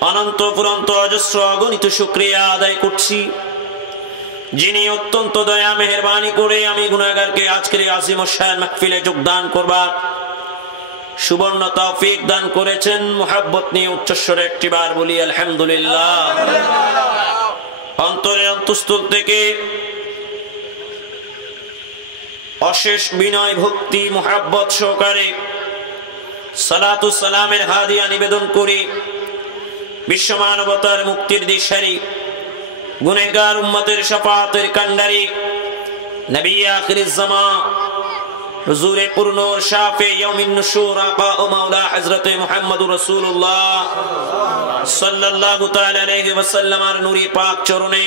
অনন্ত পুরন্ত অজস্র অগণিত শুকরিয়া আদায় করছি যিনি অত্যন্ত দয়া মেহেরবানি করে আমি গুনাহগারকে আজকের এই আজিম শান মাহফিলে যোগদান করবার সুবর্ণ তৌফিক দান করেছেন। মুহাব্বত নিয়ে উচ্চস্বরে একটিবার বলি আলহামদুলিল্লাহ। অন্তরের অন্তঃস্থল থেকে অশেষ বিনয় ভক্তি মুহাব্বত সহকারে সালাতু সালামের হাদিয়া নিবেদন করি বিশ্ব মানবতার মুক্তির দিশারি গুনাহগার উম্মতের শাফাআতের কান্ডারি নবী আখিরিজ জামান হুজুরে পুরনূর শাফি ইয়াউমিন নুশুর আকা ও মাওলা হযরতে মুহাম্মদুর রাসূলুল্লাহ সাল্লাল্লাহু তাআলা আলাইহি ওয়াসাল্লামের নূরি পাক চরণে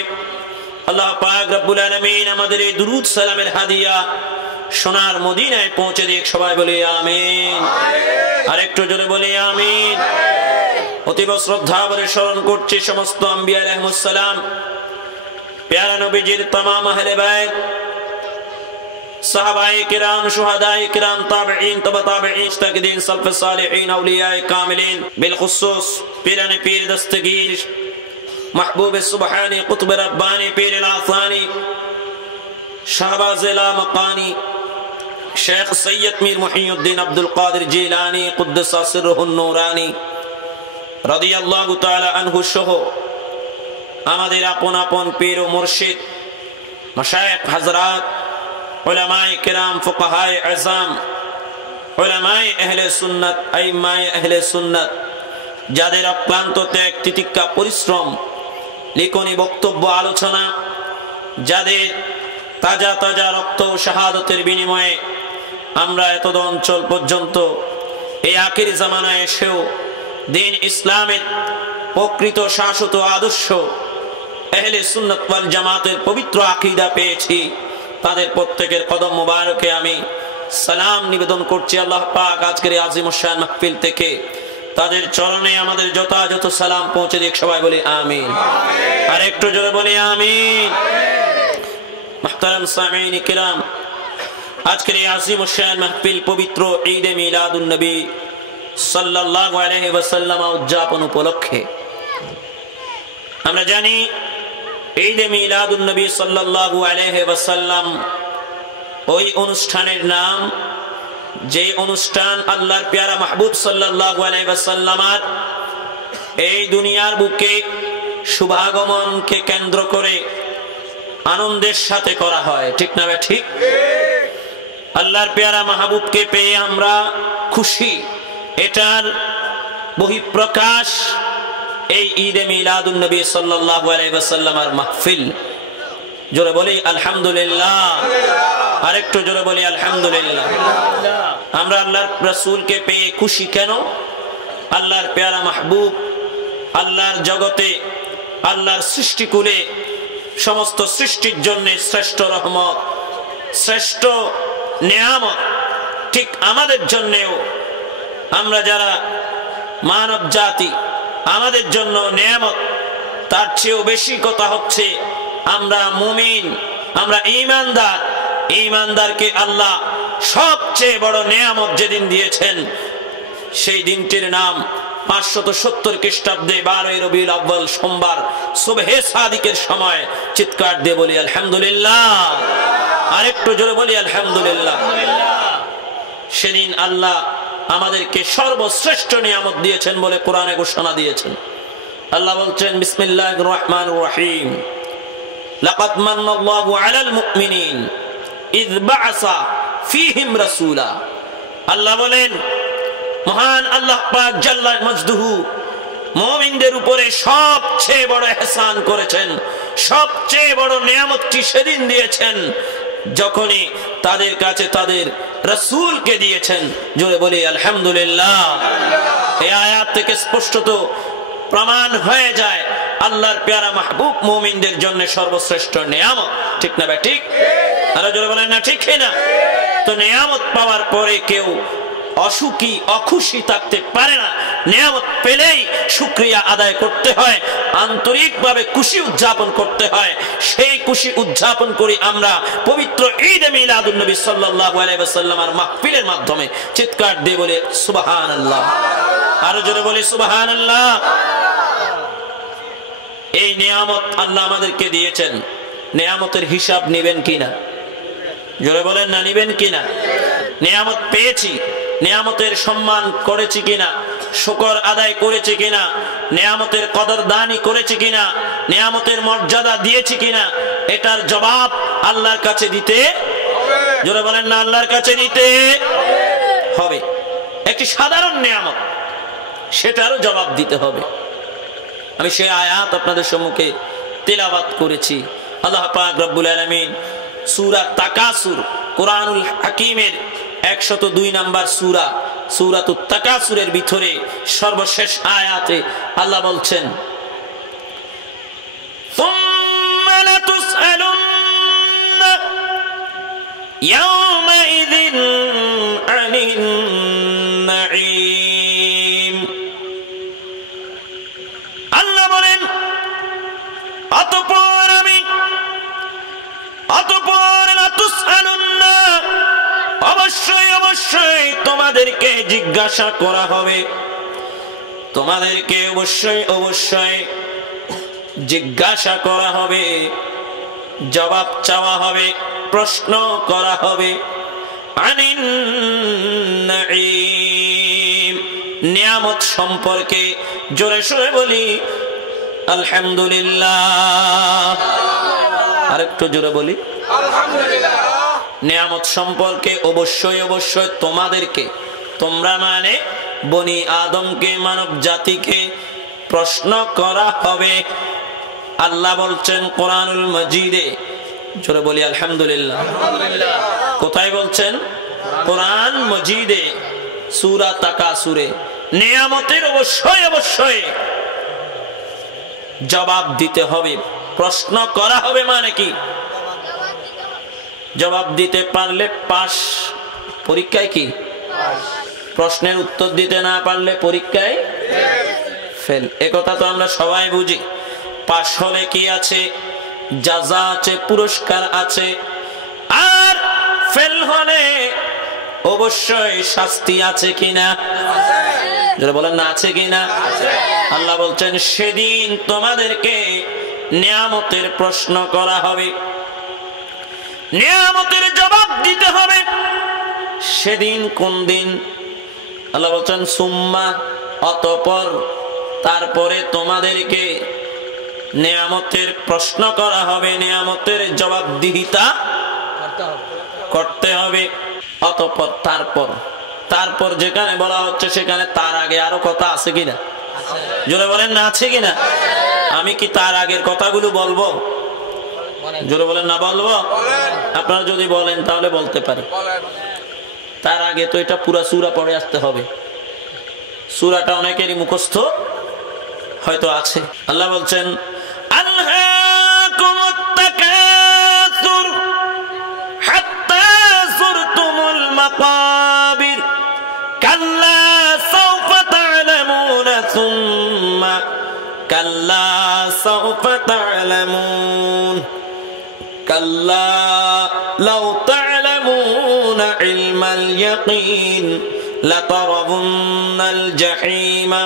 আল্লাহ পাক রব্বুল আলামিন আমাদের এই দুরূদ সালামের হাদিয়া সোনার মদিনায় পৌঁছে দিক। সবাই বলি আমিন। আর একটু জোরে বলি আমিন। অতীব শ্রদ্ধা ভরে স্মরণ করছি সমস্ত আম্বিয়া আলাইহিমুস সালাম, প্যারা নবীজির तमाम আহলে বাইত, সাহাবায়ে কিরাম, শুহাদায়ে কিরাম, তাবেঈন, তবে তাবেঈন, তাকদিন, সালফে সালেহিন, আউলিয়ায়ে কামিলিন, বিল খুসুস পীরানে পীর দস্তগীর মাহবুবে সুবহানী কুতুবে রব্বানী পীর আল-আসানি শাহবাজ লামাকানি শেখ সৈয়দ মীর মুহিউদ্দিন আব্দুল কাদের জিলানী কুদ্দুসা সিরহুন নূরানী রাদিয়াল্লাহু তাআলা আনহু সহ আমাদের আপন আপন পীর ও মুর্শিদ মাশায়েখ হযরত উলামায়ে কিরাম, ফুকাহায়ে আযম, উলামায়ে আহলে সুন্নাত, আইম্মায়ে আহলে সুন্নাত যাদের অক্লান্ত ত্যাগ তিতিক্ষা পরিশ্রম লিখনি বক্তব্য আলোচনা, যাদের তাজা তাজা রক্ত ও শাহাদাতের বিনিময়ে আমরা এত অঞ্চল পর্যন্ত এই আখির জামানায় এসেও দিন ইসলামের প্রকৃত শাশ্বত আদর্শ আহলে সুন্নাত ওয়াল জামাতের পবিত্র আকীদা পেয়েছি, তাদের প্রত্যেকের কদম মোবারকে আমি সালাম নিবেদন করছি। আল্লাহ পাক আজকের এই আজিম শান মাহফিল থেকে তাদের চরণে আমাদের যথাযথ সালাম পৌঁছে দিক। সবাই বলি আমিন। আর একটু জোরে বলি আমিন। মুহতারাম সামিঈন কিরাম, আজকের এই আজিম শান মাহফিল পবিত্র ঈদ এ মিলাদুন নবী সাল্লাল্লাহু আলাইহি ওয়াসাল্লাম উদযাপন উপলক্ষে আমরা জানি ঈদ এ মিলাদুন নবী সাল্লাল্লাহু আলাইহি ওয়াসাল্লাম ওই অনুষ্ঠানের নাম যে অনুষ্ঠান আল্লাহর প্যারা মাহবুব সাল্লাল্লাহু আলাইহি ওয়াসাল্লামের এই দুনিয়ার বুকে শুভাগমনকে কেন্দ্র করে আনন্দের সাথে করা হয়। ঠিক না ভাই? ঠিক। আল্লাহর প্যারা মাহবুবকে পেয়ে আমরা খুশি, এটার বহিঃপ্রকাশ এই ঈদে মিলাদুন নবী সাল্লাল্লাহু আলাইহি ওয়াসাল্লামের মাহফিল। জোরে বলি আলহামদুলিল্লাহ। আরেকটু জোরে বলি আলহামদুলিল্লাহ। আমরা আল্লাহর রাসূলকে পেয়ে খুশি কেন? আল্লাহর প্যারা মাহবুব আল্লাহর জগতে, আল্লাহর সৃষ্টিকুলে সমস্ত সৃষ্টির জন্য শ্রেষ্ঠ রহমত, শ্রেষ্ঠ নিয়ামত। ঠিক আমাদের জন্যেও, আমরা যারা মানব জাতি, আমাদের জন্য নিয়ামত। তার চেয়েও বেশি কথা হচ্ছে আমরা মুমিন, আমরা ঈমানদার। ঈমানদারকে আল্লাহ সবচেয়ে বড় নিয়ামত যেদিন দিয়েছেন সেই দিনটির নাম 570 খ্রিস্টাব্দে 12 রবিউল আউয়াল সোমবার সুবহে সাদিকের সময় চিৎকার দিয়ে বলি আলহামদুলিল্লাহ। আরেকটু জোরে বলি আলহামদুলিল্লাহ। সেদিন আল্লাহ আমাদেরকে সর্বশ্রেষ্ঠ নিয়ামত দিয়েছেন বলে কোরআনে ঘোষণা দিয়েছেন। আল্লাহ বলছেন বিসমিল্লাহির রহমানির রহিম, লাকাদ মান্নাল্লাহু আলাল মুমিনিন ইয বা'আসা ফীহিম রাসূলা। আল্লাহ বলেন, মহান আল্লাহ পাক জাল্লা মাজদুহু মুমিনদের উপরে সবচেয়ে বড় ইহসান করেছেন, সবচেয়ে বড় নিয়ামতটি সেদিন দিয়েছেন যখনই তাদের কাছে তাদের রাসূলকে দিয়েছেন। জোরে বলি আলহামদুলিল্লাহ। এই আয়াত থেকে স্পষ্টত প্রমাণ হয়ে যায় আল্লাহর প্যারা মাহবুব মুমিনদের জন্য সর্বশ্রেষ্ঠ নিয়ামত। ঠিক না ভাই? ঠিক। আরো জোরে বলেন না ঠিক না? তো নিয়ামত পাওয়ার পরে কেউ অসুখী অখুশি থাকতে পারে না। নিয়ামত পেলেই শুকরিয়া আদায় করতে হয়, আন্তরিকভাবে খুশি উদযাপন করতে হয়। সেই খুশি উদযাপন করি আমরা পবিত্র ঈদ এ মিলাদুন নবী সাল্লাল্লাহু আলাইহি ওয়াসাল্লামের মাহফিলের মাধ্যমে। চিৎকার দিয়ে বলে সুবহানাল্লাহ। আরো জোরে বলি সুবহানাল্লাহ। এই নিয়ামত আল্লাহ আমাদেরকে দিয়েছেন, নিয়ামতের হিসাব নেবেন কিনা? জোরে বলেন না, নিবেন কিনা? নিয়ামত পেয়েছি, নিয়ামতের সম্মান করেছি কিনা, শুকর আদায় করেছি কিনা, নিয়ামতের কদরদানি করেছি কিনা, নিয়ামতের মর্যাদা দিয়েছি কিনা, এটার জবাব আল্লাহর কাছে দিতে, জোরে বলেন না, আল্লাহর কাছে দিতে হবে। একটি সাধারণ নিয়ামত, সেটারও জবাব দিতে হবে। আমি সেই আয়াত আপনাদের সম্মুখে তেলাওয়াত করেছি। আল্লাহ পাক রব্বুল আলামিন সূরা তাকাসুর, কোরআনুল হাকিমের 102 নম্বর সূরা, সূরাতুত তাকাসুরের ভিতরে সর্বশেষ আয়াতে আল্লাহ বলছেন, সুম্মা লাতুসআলুন্না ইয়াওমাইযিন আনিন নাঈম। আল্লাহ বলেন, অতঃপর লাতুসআলুন্না, অবশ্যই অবশ্যই তোমাদেরকে জিজ্ঞাসা করা হবে, তোমাদেরকে অবশ্যই অবশ্যই জিজ্ঞাসা করা হবে, জবাব চাওয়া হবে, প্রশ্ন করা হবে। আনিন নাঈম, নিয়ামত সম্পর্কে। জোরে সোরে বলি আলহামদুলিল্লাহ। আরেকটু জোরে বলি আলহামদুলিল্লাহ। নিয়ামত সম্পর্কে অবশ্যই অবশ্যই তোমাদেরকে, তোমরা মানে বনি আদমকে, মানব জাতিকে প্রশ্ন করা হবে। আল্লাহ বলছেন কোরআনুল মজিদে, জোরে বলি আলহামদুলিল্লাহ। কোথায় বলছেন? কোরআন মজিদে, সূরা তাকাসুরে। নিয়ামতের অবশ্যই অবশ্যই জবাব দিতে হবে, প্রশ্ন করা হবে। মানে কি? জবাব দিতে পারলে পাস, পরীক্ষায় কি প্রশ্নের উত্তর দিতে না পারলে পরীক্ষায় ফেল। একথা তো আমরা সবাই বুঝি। পাস হলে কি আছে? জাযা আছে, পুরস্কার আছে। আর ফেল হলে অবশ্যই শাস্তি আছে কিনা? যারা বলেন না, আছে কিনা? আল্লাহ বলছেন সেদিন তোমাদেরকে নিয়ামতের প্রশ্ন করা হবে, নিয়ামতের জবাব দিতে হবে। সেদিন কোন দিন? আল্লাহ বলছেন সুম্মা, অতঃপর, তারপরে তোমাদেরকে নিয়ামতের প্রশ্ন করা হবে, নিয়ামতের জবাবদিহিতা করতে হবে। অতঃপর, তারপর, তারপর যেখানে বলা হচ্ছে সেখানে তার আগে আরো কথা আছে কিনা? জোরে বলেন না, আছে কিনা? আমি কি তার আগের কথাগুলো বলবো? জোরে বলেন না, বলবো? আপনারা যদি বলেন তাহলে বলতে পারি। তার আগে তো এটা পুরা সূরা পড়ে আসতে হবে। সূরাটা অনেকেরই মুখস্থ হয়তো আছে। আল্লাহ বলছেন আলহাকুমুত তাকাসুর হাত্তা যুরতুমুল মাকাবির কাল্লা সাওফা তা'লামুনা সুম্মা কাল্লা সাওফা তা'লামুন কাল্লা লাউ তা'লামুনা ইলমাল ইয়াকিন লাতারাবুন্নাল জাহিমা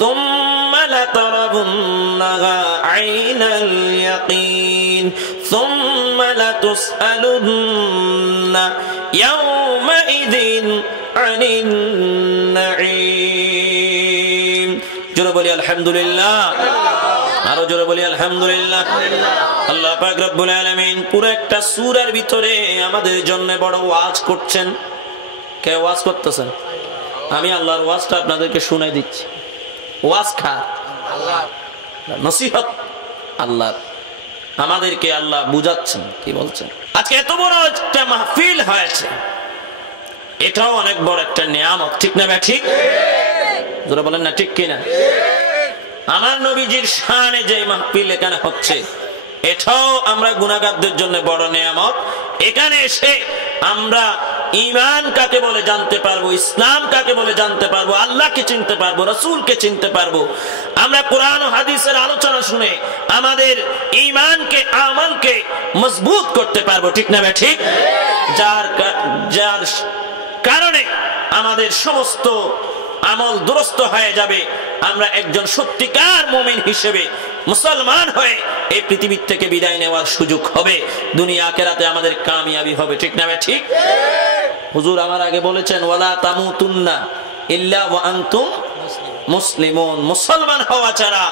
সুম্মা লাতারাবুন্নাহা আইনাল ইয়াকিন সুম্মা লাতুসআলুন্না ইয়াওমাইযিন আনিন নাঈম। জোরে বলি আলহামদুলিল্লাহ। আরো জোরে বলি আলহামদুলিল্লাহ। আল্লাহ পাক রব্বুল আলামিন পুরো একটা সূরার ভিতরে আমাদের জন্য বড় ওয়াজ করছেন। কে ওয়াজ করতেছেন? আমি আল্লাহর ওয়াজটা আপনাদেরকে শুনাই দিচ্ছি। ওয়াজ খা আল্লাহ, নসিহত আল্লাহ, আমাদেরকে আল্লাহ বুঝাচ্ছেন। কি বলছেন? আজকে এত বড় একটা মাহফিল হয়েছে, এটাও অনেক বড় একটা নিয়ামত। ঠিক না ভাই? ঠিক যারা বলেন না, ঠিক কিনা? আমার নবীজির শানে যে মাহফিল এখানে হচ্ছে, এটাও আমরা গুনাহগারদের জন্য বড় নিয়ামত। এখানে এসে আমরা ঈমান কাকে বলে জানতে পারবো, ইসলাম কাকে বলে জানতে পারবো, আল্লাহকে চিনতে পারবো, রাসূলকে চিনতে পারবো। আমরা কোরআন ও হাদিসের আলোচনা শুনে আমাদের ঈমানকে, আমলকে মজবুত করতে পারবো। ঠিক না ভাই? ঠিক। যার কারণে আমাদের সমস্ত আমল দুরস্ত হয়ে যাবে। আমরা একজন সত্যিকার মুমিন হিসেবে মুসলমান হয়ে এই পৃথিবীর থেকে বিদায় নেওয়ার সুযোগ হবে, দুনিয়া আখিরাতে আমাদের কামিয়াবি হবে। ঠিক না ঠিক? হুজুর আমার আগে বলেছেন ওয়ালা তামুতুন্না ইল্লা ওয়া আনতুম মুসলিমুন, মুসলমান হওয়া ছাড়া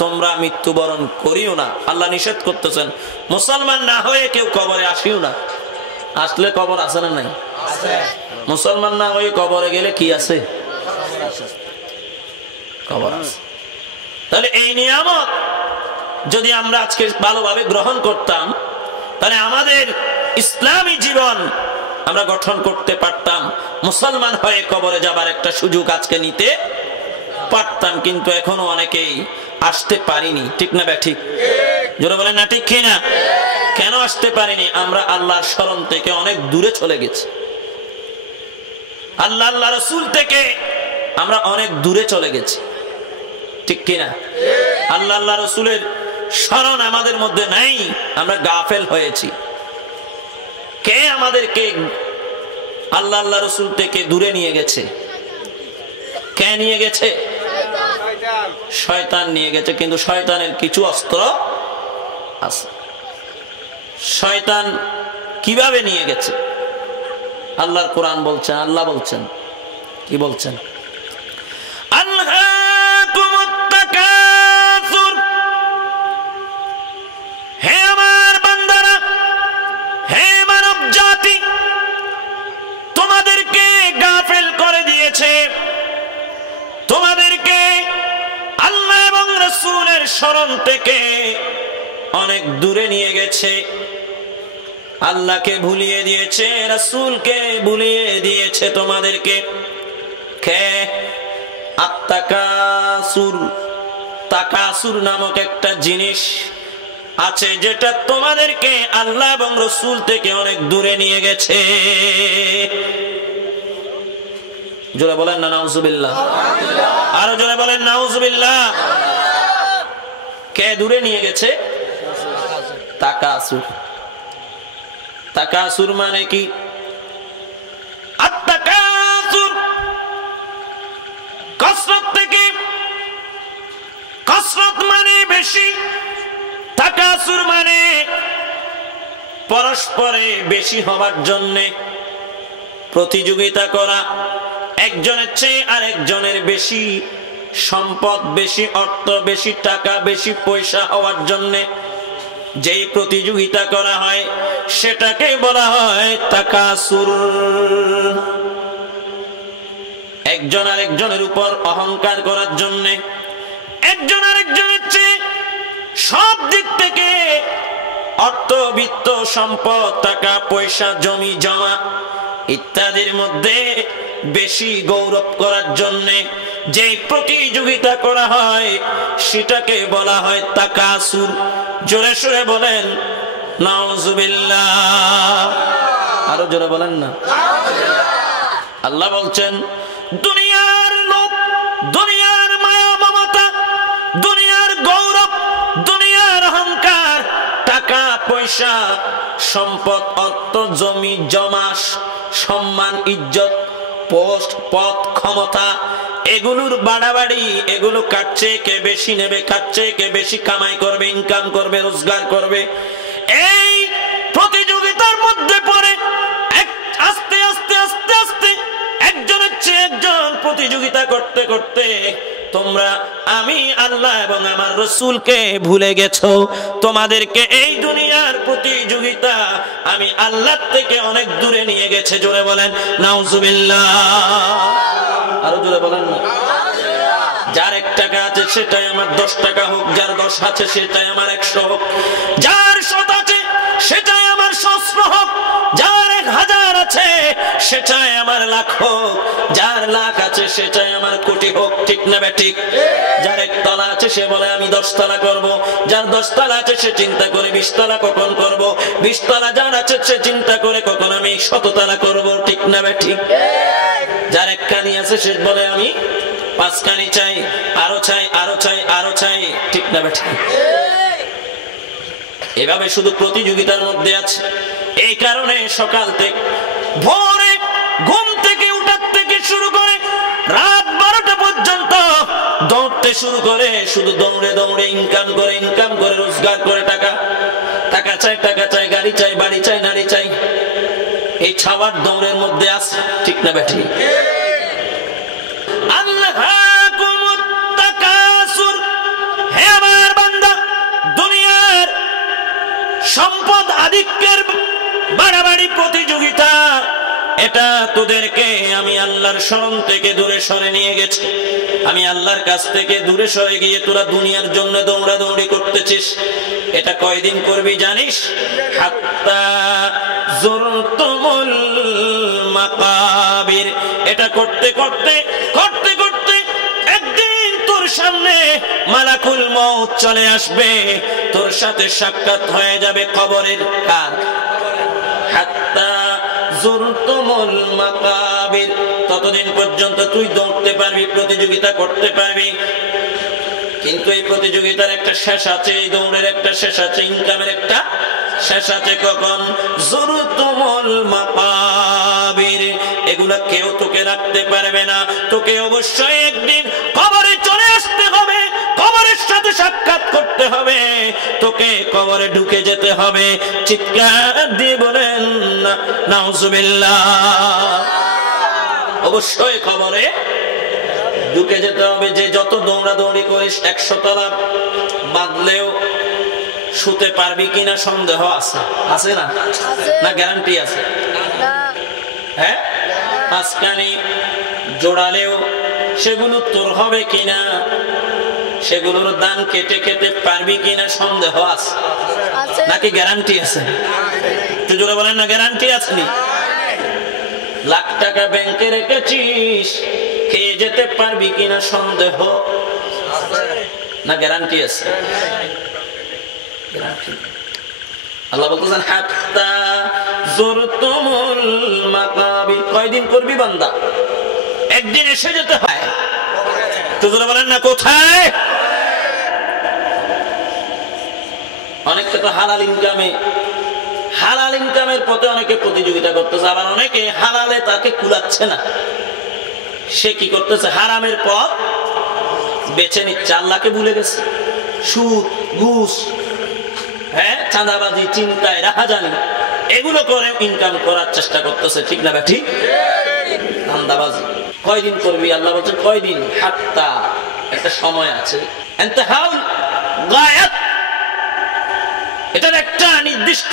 তোমরা মৃত্যুবরণ করিও না। আল্লাহ নিষেধ করতেছেন মুসলমান না হয়ে কেউ কবরে আসিও না। আসলে কবর আছে না নাই? মুসলমান না হয়ে কবরে গেলে কি আছে? কবর আছে। তাহলে এই নিয়ামত যদি আমরা আজকে ভালোভাবে গ্রহণ করতাম, তাহলে আমাদের ইসলামী জীবন আমরা গঠন করতে পারতাম, মুসলমান হয়ে কবরে যাবার একটা সুযোগ আজকে নিতে পারতাম। কিন্তু এখনো অনেকেই আসতে পারিনি। ঠিক না ঠিক? জোরে বলেন না ঠিক কিনা? কেন আসতে পারিনি? আমরা আল্লাহর শরণ থেকে অনেক দূরে চলে গেছি। আল্লাহ আল্লাহ রসুল থেকে আমরা অনেক দূরে চলে গেছি। ঠিক কিনা? আল্লাহ আল্লাহ রসুলের শরণ আমাদের মধ্যে নাই, আমরা গাফেল হয়েছি। কে আমাদেরকে আল্লাহ আল্লাহ রসুল থেকে দূরে নিয়ে গেছে? কে নিয়ে গেছে? শয়তান নিয়ে গেছে। কিন্তু শয়তানের কিছু অস্ত্র আছে। শয়তান কিভাবে নিয়ে গেছে? আল্লাহর কোরআন বলছেন, আল্লাহ বলছেন, কি বলছেন? হে আমার বান্দারা, হে মানব জাতি, তোমাদেরকে গাফেল করে দিয়েছে, তোমাদেরকে আল্লাহ এবং রাসূলের শরণ থেকে অনেক দূরে নিয়ে গেছে। আল্লাহকে ভুলিয়ে দিয়েছে, রাসূলকে ভুলিয়ে দিয়েছে তোমাদেরকে। কে? আত্তাকাসুর, তাকাসুর নামক একটা জিনিস আছে যেটা তোমাদেরকে আল্লাহ এবং রাসূল থেকে অনেক দূরে নিয়ে গেছে। জোরে বলেন না নাউজুবিল্লাহ। আরো জোরে বলেন নাউজুবিল্লাহ। কে দূরে নিয়ে গেছে? তাকাসুর। তাকাসুর মানে কি? আত্তাকাসুর কসরত থেকে, কসরত মানে বেশি, তাকাসুর মানে পরস্পরে বেশি হবার জন্য প্রতিযোগিতা করা, একজনের চেয়ে আরেকজনের বেশি সম্পদ, বেশি অর্থ, বেশি টাকা, বেশি পয়সা হওয়ার জন্য যেই প্রতিযোগিতা করা হয় সেটাকে বলা হয় তাকাসুর। একজন আরেকজনের উপর অহংকার করার জন্য, একজন আরেকজনের চেয়ে সব দিক থেকে অর্থ, বিত্ত, সম্পদ, টাকা পয়সা, জমি জমা ইত্যাদির মধ্যে বেশি গৌরব করার জন্য যে প্রতিযোগিতা করা হয় সেটাকে বলা হয় তাকাসুর। জোরে সোরে বলেন নাউজুবিল্লাহ। আরো জোরে বলেন না। আল্লাহ বলছেন দুনিয়ার লোভ, দুনিয়ার মায়া মমতা, দুনিয়ার গৌরব, দুনিয়ার অহংকার, টাকা পয়সা, সম্পদ, অর্থ, জমি জমা, সম্মান, ইজ্জত, পোস্ট, পদ, ক্ষমতা, এগুলোর বাড়াবাড়ি, এগুলো কাটছে কে বেশি নেবে, কাটছে কে বেশি কামাই করবে, ইনকাম করবে, রোজগার করবে, এই প্রতিযোগিতার মধ্যে পড়ে আস্তে আস্তে আস্তে আস্তে একজনের চেয়ে একজন প্রতিযোগিতা করতে করতে তোমরা আমি আল্লাহ এবং আমার রাসূলকে ভুলে গেছো। তোমাদেরকে এই দুনিয়ার প্রতিযোগিতা আমি আল্লাহ থেকে অনেক দূরে নিয়ে গেছে। জোরে বলেন নাউজুবিল্লাহ। আরো জোরে বলেন না। যার 1 টাকা আছে সেটাই আমার 10 টাকা হোক, যার 10 আছে সেটাই আমার 100 হোক, যার 100 আছে সেটাই আমার সহস্র হোক, যার 1000 আছে সেটাই আমার লাখ হোক, যার লাখ আছে সেটাই আমার কোটি হোক। ঠিক না ঠিক? যার 1 তলা আছে সে বলে আমি 10 তলা করব, যার 10 তলা আছে সে চিন্তা করে 20 তলা কখন করব, 20 তলা যার আছে সে চিন্তা করে কখন আমি 100 তলা করব। ঠিক না ঠিক? যার 1 কানি আছে সে বলে আমি 5 কানি চাই, আরো চাই, আরো চাই, আরো চাই। ঠিক না ঠিক? এভাবে শুধু প্রতিযোগিতার মধ্যে আছে। এই কারণে সকাল থেকে ভোরে ঘুম থেকে উঠার থেকে শুরু করে রাত 12 উঠতে শুরু করে, শুধু দৌড়ে দৌড়ে ইনকাম করে রোজগার করে টাকা চাই, গাড়ি চাই, বাড়ি চাই, নারী চাই। এই ছাওয়ার দৌড়ের মধ্যে আছে, ঠিক না বেঠি? হে আমার বান্দা, দুনিয়ার সম্পদ আধিক্যের বাড়াবাড়ি প্রতিযোগিতা, এটা তোদেরকে আমি আল্লাহর শরণ থেকে দূরে সরে নিয়ে গেছে। আমি আল্লাহর কাছ থেকে দূরে সরে গিয়ে তোরা দুনিয়ার জন্য দৌড়াদৌড়ি করতেছিস। এটা কয়দিন করবি জানিস? হাত্তা যুরতুমুল মাকাবির। এটা করতে করতে একদিন তোর সামনে মালাকুল মউত চলে আসবে, তোর সাথে সাক্ষাৎ হয়ে যাবে কবরের। কার? হাত্তা যুরতুমুল মাকাবির। ততদিন পর্যন্ত তুই দৌড়তে পারবি, প্রতিযোগিতা করতে পারবি, কিন্তু এই প্রতিযোগিতার একটা শেষ আছে, এই দৌড়ের একটা শেষ আছে, ইনকামের একটা শেষ আছে। কখন? যুরতুমুল মাকাবির। এগুলা কেউ তোকে রাখতে পারবে না। তোকে অবশ্যই একদিন কবরে চলে আসতে হবে, কবরের সাথে সাক্ষাৎ করতে হবে, তোকে কবরে ঢুকে যেতে হবে। চিৎকার দিয়ে বলেন নাউজুবিল্লাহ। অবশ্যই কবরে ঢুকে যেতে হবে। যে যত দৌড়াদৌড়ি করিস, 100 তলা বাঁধলেও শুতে পারবি কিনা সন্দেহ আছে, আছে না? না গ্যারান্টি আছে? হ্যাঁ, 5 কানি জোড়ালেও সেগুলো তোর হবে কিনা, সেগুলোর দান কেটে কেটে পারবি কিনা সন্দেহ আছে, নাকি গ্যারান্টি আছে? একটু জোরে বলেন না, গ্যারান্টি আছে? নি লাখ টাকা ব্যাংকে রেখেছিস, খেয়ে যেতে পারবি কিনা সন্দেহ, না গ্যারান্টি আছে? আল্লাহ বলতেছেন হাত্তা যুরতুমুল মাকাবির। কয়দিন করবি বান্দা? একদিন এসে যেতে হয়। তো জোরে বলেন না, কোথায়? অনেকে তো হালাল ইনকামের পথে অনেকে প্রতিযোগিতা করতেছে, আবার অনেকে হালালে তাকে কুলাচ্ছে না, সে কি করতেছে? হারামের পথ বেছে নিচ্ছে, আল্লাহকে ভুলে গেছে। সুদ, ঘুষ, হ্যাঁ, চাঁদাবাজি, চিন্তায়, রাহাজানি, এগুলো করে ইনকাম করার চেষ্টা করতেছে, ঠিক না ঠিক? ধান্দাবাজি। কয়দিন করবি? আল্লাহ বলছে কয়দিন? হাত্তা, একটা সময় আছে, ইন্তেহাউল গায়াত, এটার একটা নির্দিষ্ট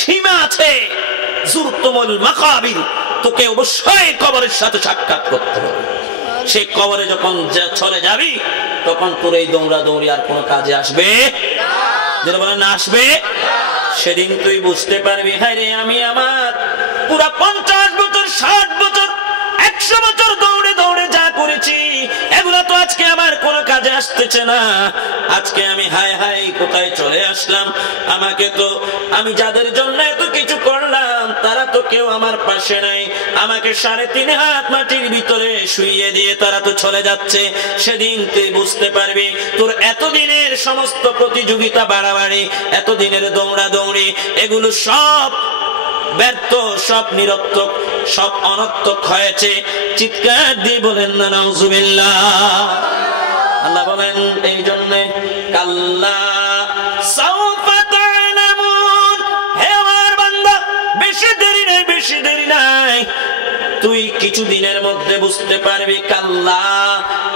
সীমা আছে। যুরতুমুল মাকাবির। তোকে অবশ্যই কবরের সাথে সাক্ষাৎ করতে হবে। সেই কবরে যখন চলে যাবি, তখন তোর এই দৌড়াদৌড়ি আর কোনো কাজে আসবে না। বলেন না, আসবে। সেদিন তুই বুঝতে পারবি, হায় রে, আমি আমার পুরা 50 বছর, 60 বছর, 100 বছর দৌড়ে দৌড়ে যা করেছি, এগুলা তো আজকে আমার কোনো কাজে আসতেছে না। আজকে আমি হায় হায় কোথায় চলে আসলাম। আমাকে তো, আমি যাদের জন্য এত কিছু করলাম, তারা তো কেউ আমার পাশে নাই। আমাকে 3.5 হাত মাটির ভিতরে শুইয়ে দিয়ে তারা তো চলে যাচ্ছে। সেদিন তুই বুঝতে পারবি, তোর এতদিনের সমস্ত প্রতিযোগিতা, বাড়াবাড়ি, এতদিনের দৌড়াদৌড়ি, এগুলো সব ব্যর্থ, সব নিরর্থক, সব অনর্থক হয়েছে। চিৎকার দিয়ে বলেন না নাউজুবিল্লাহ। আল্লাহ বলেন এই জন্য, কাল্লা সাউফা তা'লামুন। হে আমার বান্দা, বেশি দেরি নাই, তুই কিছু দিনের মধ্যে বুঝতে পারবি। কাল্লা,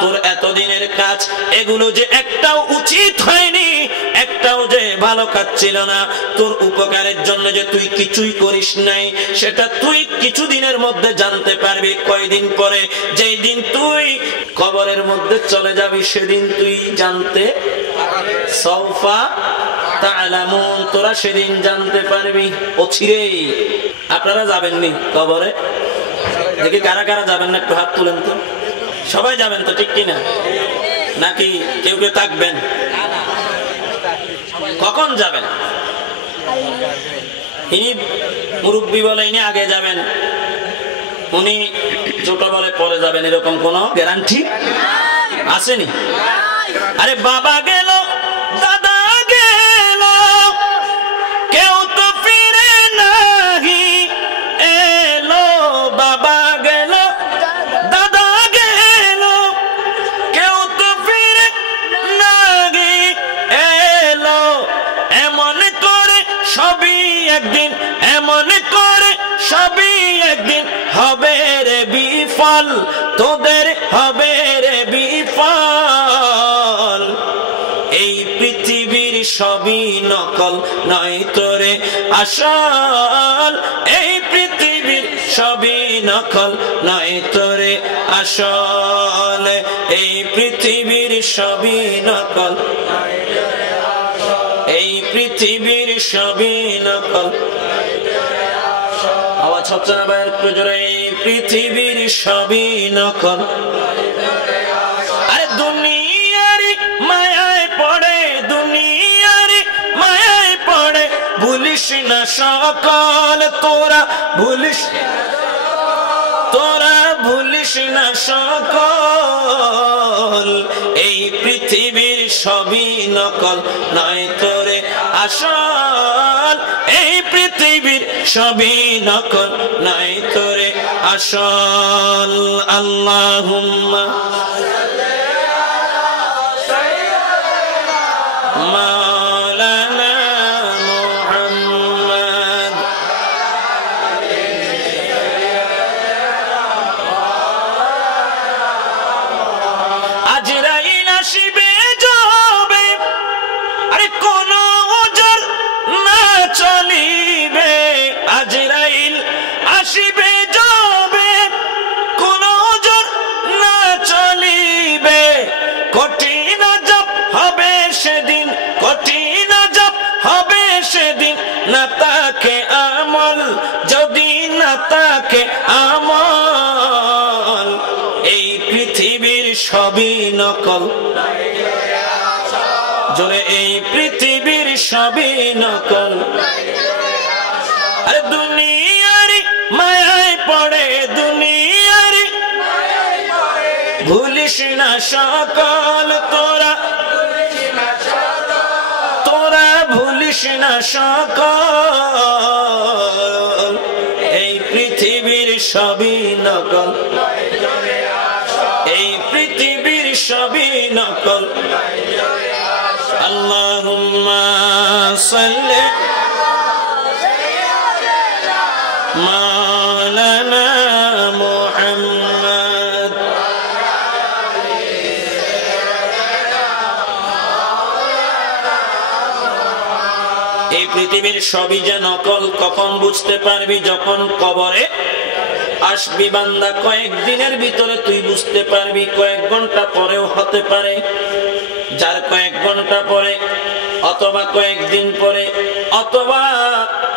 তোর এতদিনের কাজ, এগুলো যে একটাও উচিত হয়নি, একটাও যে ভালো কাজ ছিল না, তোর উপকারের জন্য যে তুই কিছুই করিস নাই, সেটা তুই কিছু দিনের মধ্যে জানতে পারবি। কয়দিন পরে? যেই দিন তুই কবরের মধ্যে চলে যাবি, সেদিন তুই জানতে সাউফা তা'লামুন। তোরা সেদিন জানতে পারবি। অচিরেই। আপনারা যাবেননি কবরে? দেখি কারা কারা যাবেন না, একটু হাত তুলেন তো। সবাই যাবেন তো, ঠিক কিনা? নাকি কেউ কেউ থাকবেন? কখন যাবেন? ইনি মুরব্বী বলে ইনি আগে যাবেন, উনি ছোট বলে পরে যাবেন, এরকম কোন গ্যারান্টি আসেনি। আরে বাবা গেল, দাদা গেল, কেউ তো ফিরে নাহি এলো। বাবা গেল, দাদা গেল, কেউ তো একদিন এমন করে সবই একদিন হবে রে বিফল, তোদের হবে রে বিফল। এই পৃথিবীর সবই নকল নয় তোরে আসল, এই পৃথিবীর সবই নকল নয় তোরে আসল, এই পৃথিবীর সবই নকল, এই পৃথিবীর সবই নকল। আওয়াজ হচ্ছে না ভাই একটু জোরে? এই পৃথিবীর সবই নকল। আরে দুনিয়ারি মায়ায় পড়ে, দুনিয়ারি মায়ায় পড়ে ভুলিস না সকল, তোরা ভুলিস, তোরা ভুলিস না সকল। এই পৃথিবীর সবই নকল নয় তোরে আসল, এই পৃথিবীর সবই নকল নয় তোরে আসল। আল্লাহুম্মা মাওলানা মুহাম্মদ। আজরাইল আসিবে যাবে, আরে কোন ওজর না চলিবে, আজরাইল আসিবে যাবে কোন ওজর না চলিবে, কঠিন আযাব হবে সেদিন, কঠিন আযাব হবে সেদিন, না তাকে আমল যদি না তাকে আমল। এই পৃথিবীর সবই নকল, জোরে এই পৃথিবীর সবই নকল। আরে দুনিয়ারি মায়ায় পড়ে, দুনিয়ারি ভুলিস না সকল, তোরা তোরা ভুলিস না সকল। এই পৃথিবীর সবই নকল, এই পৃথিবীর সবই নকল। আল্লাহুম্মা সাল্লি মাওলানা মুহাম্মদ। এই পৃথিবীর সবই যে নকল কখন বুঝতে পারবি? যখন কবরে আসবি বান্দা, কয়েকদিনের ভিতরে তুই বুঝতে পারবি, কয়েক ঘন্টা পরেও হতে পারে। যার কয়েক ঘন্টা পরে অথবা কয়েকদিন পরে অথবা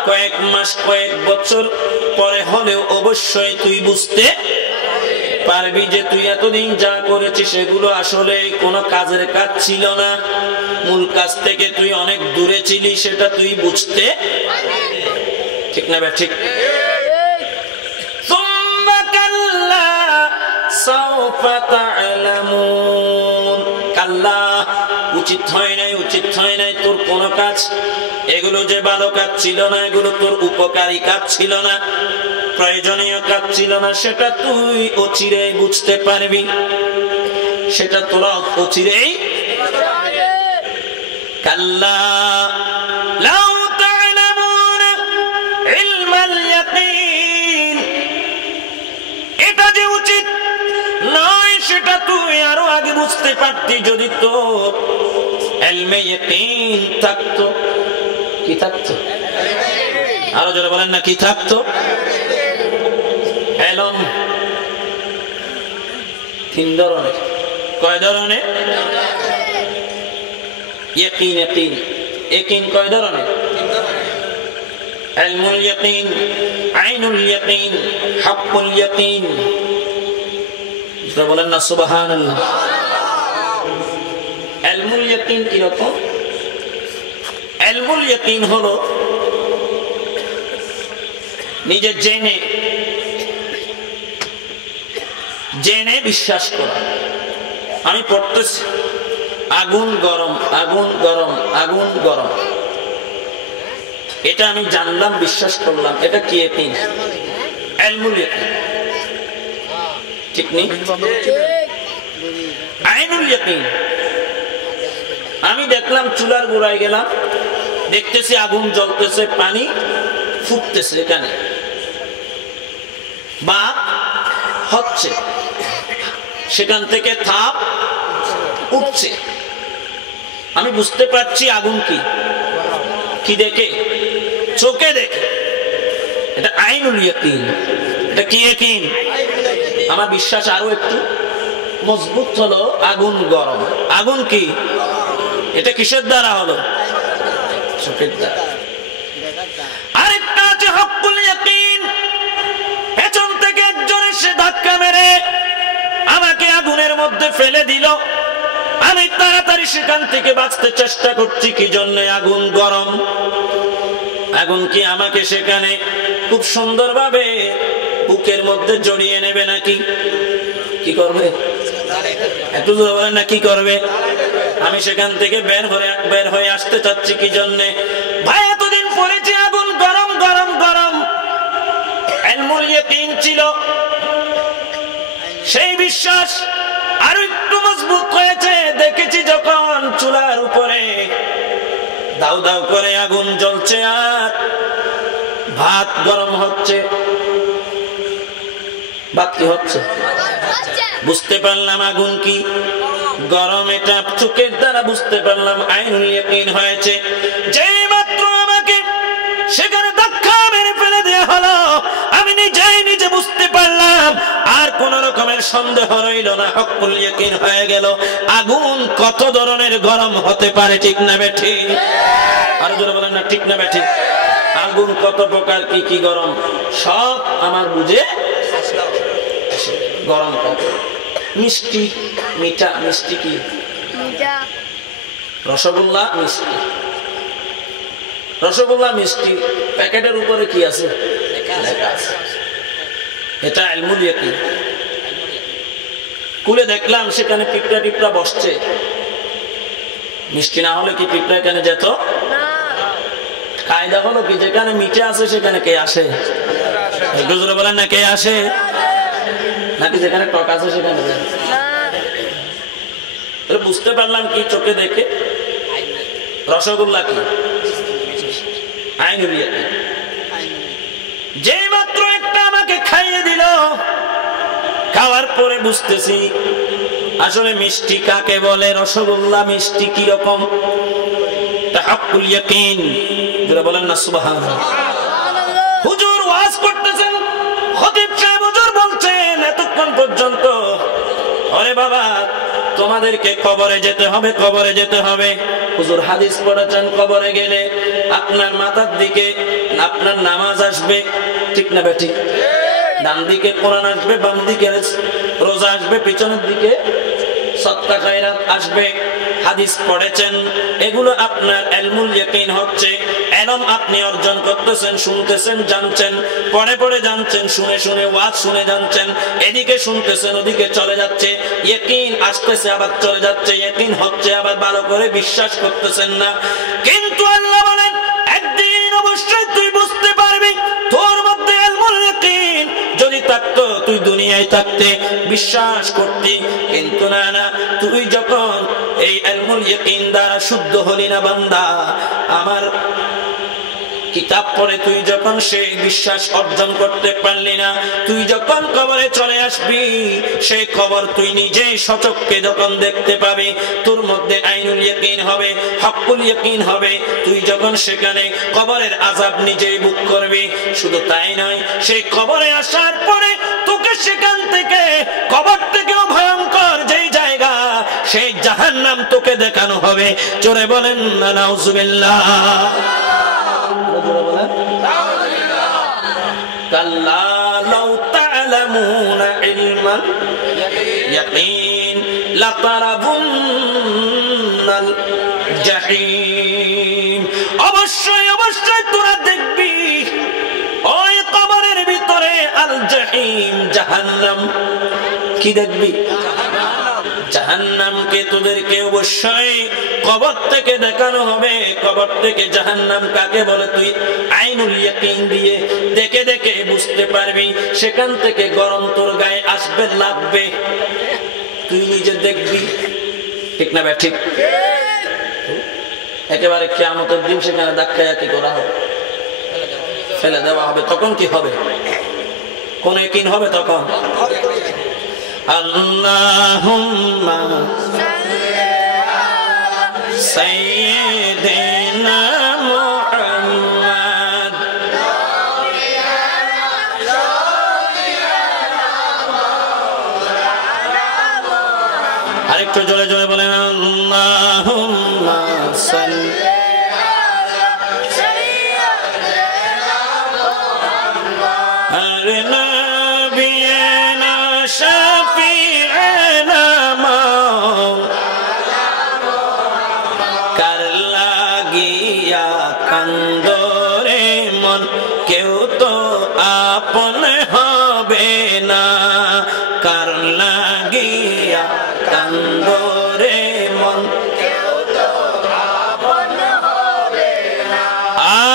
কয়েক মাস কয়েক বছর পরে হলেও অবশ্যই তুই বুঝতে পারবি যে তুই এতদিন যা করেছিস সেগুলো আসলে কোনো কাজের কাজ ছিল না, মূল কাজ থেকে তুই অনেক দূরে ছিলি, সেটা তুই বুঝতে, ঠিক না ভাই? ঠিক। সুম্মা কাল্লা সাওফা তা'লামুন। কাল্লা, উচিত হয় নাই, উচিত হয় নাই তোর কোনো কাজ, এগুলো যে ভালো কাজ ছিল না, এগুলো তোর উপকারী কাজ ছিল না, প্রয়োজনীয় কাজ ছিল না, সেটা তুই অচিরেই বুঝতে পারবি, সেটা তোরা অচিরেই। কাল্লা লাউ তা'লামুন ইলমাল ইয়াকিন, এটা যে উচিত নয় সেটা তুই আরো আগে বুঝতে পারতি যদি তোর ইলমে ইয়াকিন থাকতো। কি থাকতো? আরো যারা বলেন না কি থাকতো? ইলম তিন ধরনের। কয় ধরনের? ইয়াকিন, ইয়াকিন, ইয়াকিন কয় ধরনের? ইলমুল ইয়াকিন, আইনুল ইয়াকিন, হাক্কুল ইয়াকিন। বলেন না সুবহানাল্লাহ। ইলমুল ইয়াকিন কি রকম? ইলমুল ইয়াকিন হলো নিজে জেনে জেনে বিশ্বাস করা। আমি পড়তেছি আগুন গরম, আগুন গরম, আগুন গরম, এটা আমি জানলাম, বিশ্বাস করলাম, এটা কি ইয়াকিন? ইলমুল ইয়াকিন, ঠিক নেই? আইনুল ইয়াকিন, আমি দেখলাম চুলার গোড়ায় গেলাম, দেখতেছি আগুন জ্বলতেছে, পানি ফুটতেছে, এখানে বাপ হচ্ছে, সেখান থেকে তাপ উঠছে। আমি বুঝতে পারছি আগুন কি, কি দেখে? চোখে দেখে। এটা আইনুল ইয়াকিন। এটা কি ইয়াকিন? আমার বিশ্বাস আরো একটু মজবুত হলো। আগুন গরম। আগুন কি? এটা কিসের দ্বারা হলো? চোখের দ্বারা। আরেকটা আছে হকুল ইয়াকিন। পেছন থেকে একজন এসে ধাক্কা মেরে আমাকে আগুনের মধ্যে ফেলে দিল। আমি তাড়াতাড়ি সেখান থেকে বাঁচতে চেষ্টা করছি, কি জন্য? আগুন গরম। আগুন কি আমাকে সেখানে খুব সুন্দরভাবে বুকের মধ্যে জড়িয়ে নেবে নাকি কি করবে? একটু জোরে বলেন না, কি করবে? আমি সেখান থেকে বের হয়ে আসতে চাচ্ছি, কি জন্যে? ভাই এতদিন পড়েছি আগুন গরম গরম গরম, ইলমুল ইয়াকিন ছিল, সেই বিশ্বাস আরো একটু মজবুত হয়েছে। দেখেছি যখন চুলার উপরে দাউ দাউ করে আগুন জ্বলছে আর ভাত গরম হচ্ছে। ভাত কি হচ্ছে? বুঝতে পারলাম আগুন কি, গরম। এটা চোখের দ্বারা বুঝতে পারলাম, আইনুল ইয়াকিন হয়েছে। যেই মাত্র আমাকে সেখানে ধাক্কা মেরে ফেলে দেয়া হলো, আমি নিজে বুঝতে পারলাম, আর কোন রকমের সন্দেহ রইল না, হকুল ইয়াকিন হয়ে গেল। আগুন কত ধরনের গরম হতে পারে, ঠিক না বেঠি? আরো জোরে বলেন না, ঠিক না বেঠি? আগুন কত প্রকার, কি কি গরম, সব আমার বুঝে গরম কত। মিষ্টি, মিঠা। মিষ্টি কি? রসগোল্লা মিষ্টি। রসগোল্লা মিষ্টি, প্যাকেটের উপরে কি আছে? লেখা আছে। এটা ইলমুল ইয়াকিন। খুলে দেখলাম সেখানে পিঁপড়া টিপড়া বসছে। মিষ্টি না হলে কি পিঁপড়া এখানে যেত? কায়দা হলো কি, যেখানে মিঠে আছে সেখানে কে আসে? একটু জোরে বলেন না, কে আসে? নাকি যেখানে টক আছে সেখানে যায়? বুঝতে পারলাম কি চোখে দেখে? রসগোল্লা কি? আইনুল ইয়াকিন। যে মাত্র একটা আমাকে খাইয়ে দিল, খাওয়ার পরে বুঝতেছি আসলে মিষ্টি কাকে বলে, রসগোল্লা মিষ্টি কি রকম। হকুল ইয়াকিন। যারা বলেন না সুবহানাল্লাহ। হুজুর ওয়াজ করতেছেন, খতিব সাহেব হুজুর বলছেন এতক্ষণ পর্যন্ত, আরে বাবা তোমাদেরকে কবরে যেতে হবে, কবরে যেতে হবে। হুজুর হাদিস পড়েছেন, কবরে গেলে আপনার মাথার দিকে আপনার নামাজ আসবে, ঠিক না বেঠি? ডান দিকে কোরআন আসবে, বাম দিকে রোজা আসবে, পিছনের দিকে সদকা খায়রাত আসবে। হাদিস পড়েছেন, এগুলো আপনার ইলমুল ইয়াকিন হচ্ছে। ইলম আপনি অর্জন করতেছেন, শুনতেছেন, জানছেন, পড়ে পড়ে জানছেন, শুনে শুনে ওয়াজ শুনে জানছেন, এদিকে শুনতেছেন ওদিকে চলে যাচ্ছে, ইয়াকিন আসতেছে আবার চলে যাচ্ছে, ইয়াকিন হচ্ছে আবার ভালো করে বিশ্বাস করতেছেন না। কিন্তু আল্লাহ বলেন একদিন অবশ্যই তুই বুঝতে পারবি, তোর মধ্যে ইলমুল ইয়াকিন যদি থাকতো তুই দুনিয়ায় থাকতে বিশ্বাস করতি। কিন্তু না না, তুই যখন এই ইলমুল ইয়াকিন দ্বারা শুদ্ধ হলি না বান্দা, আমার কিতাব পড়ে তুই যখন সেই বিশ্বাস অর্জন করতে পারলি না, তুই যখন কবরে চলে আসবি, সেই খবর তুই নিজেই সচক্ষে যখন দেখতে পাবি, তোর মধ্যে আইনুল ইয়াকিন হবে, হকুল ইয়াকিন হবে। তুই যখন সেখানে কবরের আযাব নিজেই ভোগ করবি, শুধু তাই নয়, সেই কবরে আসার পরে তোকে সেখান থেকে, কবর থেকেও ভয়ঙ্কর যেই জায়গা, সেই জাহান্নাম তোকে দেখানো হবে। জোরে বলেন না নাউজুবিল্লাহ। কাল্লা লাউ তা'লামুনা ইলমাল ইয়াকিন লাতারাবুন্নাল জাহিম। অবশ্যই অবশ্যই তোরা দেখবি ওই কবরের ভিতরে আল জাহিম, জাহান্নাম। কি দেখবি? জাহান্নামকে তোদেরকে অবশ্যই কবর থেকে দেখানো হবে। কবর থেকে জাহান্নাম কাকে বলে তুই আইনুল ইয়াকিন দিয়ে দেখে দেখে বুঝতে পারবি। সেখান থেকে গরম তোর গায়ে আসবে, লাগবে, তুই নিজে দেখবি, ঠিক না ভাই? ঠিক। একেবারে কিয়ামতের দিন সেখানে ধাক্কায়াকি করা হবে, ফেলে দেওয়া হবে, তখন কি হবে? কোন ইয়াকিন হবে তখন? আল্লাহুম্মা সাইয়্যিদিনা মুহাম্মদ। আরেকটু জোরে জোরে বলেন, আল্লাহুম্মা সাল্লি আলা নাবিয়িনা শাফি'না কার লাগিয়া কান্দরে মন, কেউ তো আপন হবে না। কার লাগিয়া কান্দরে মন, কেউ তো আপন হবে না।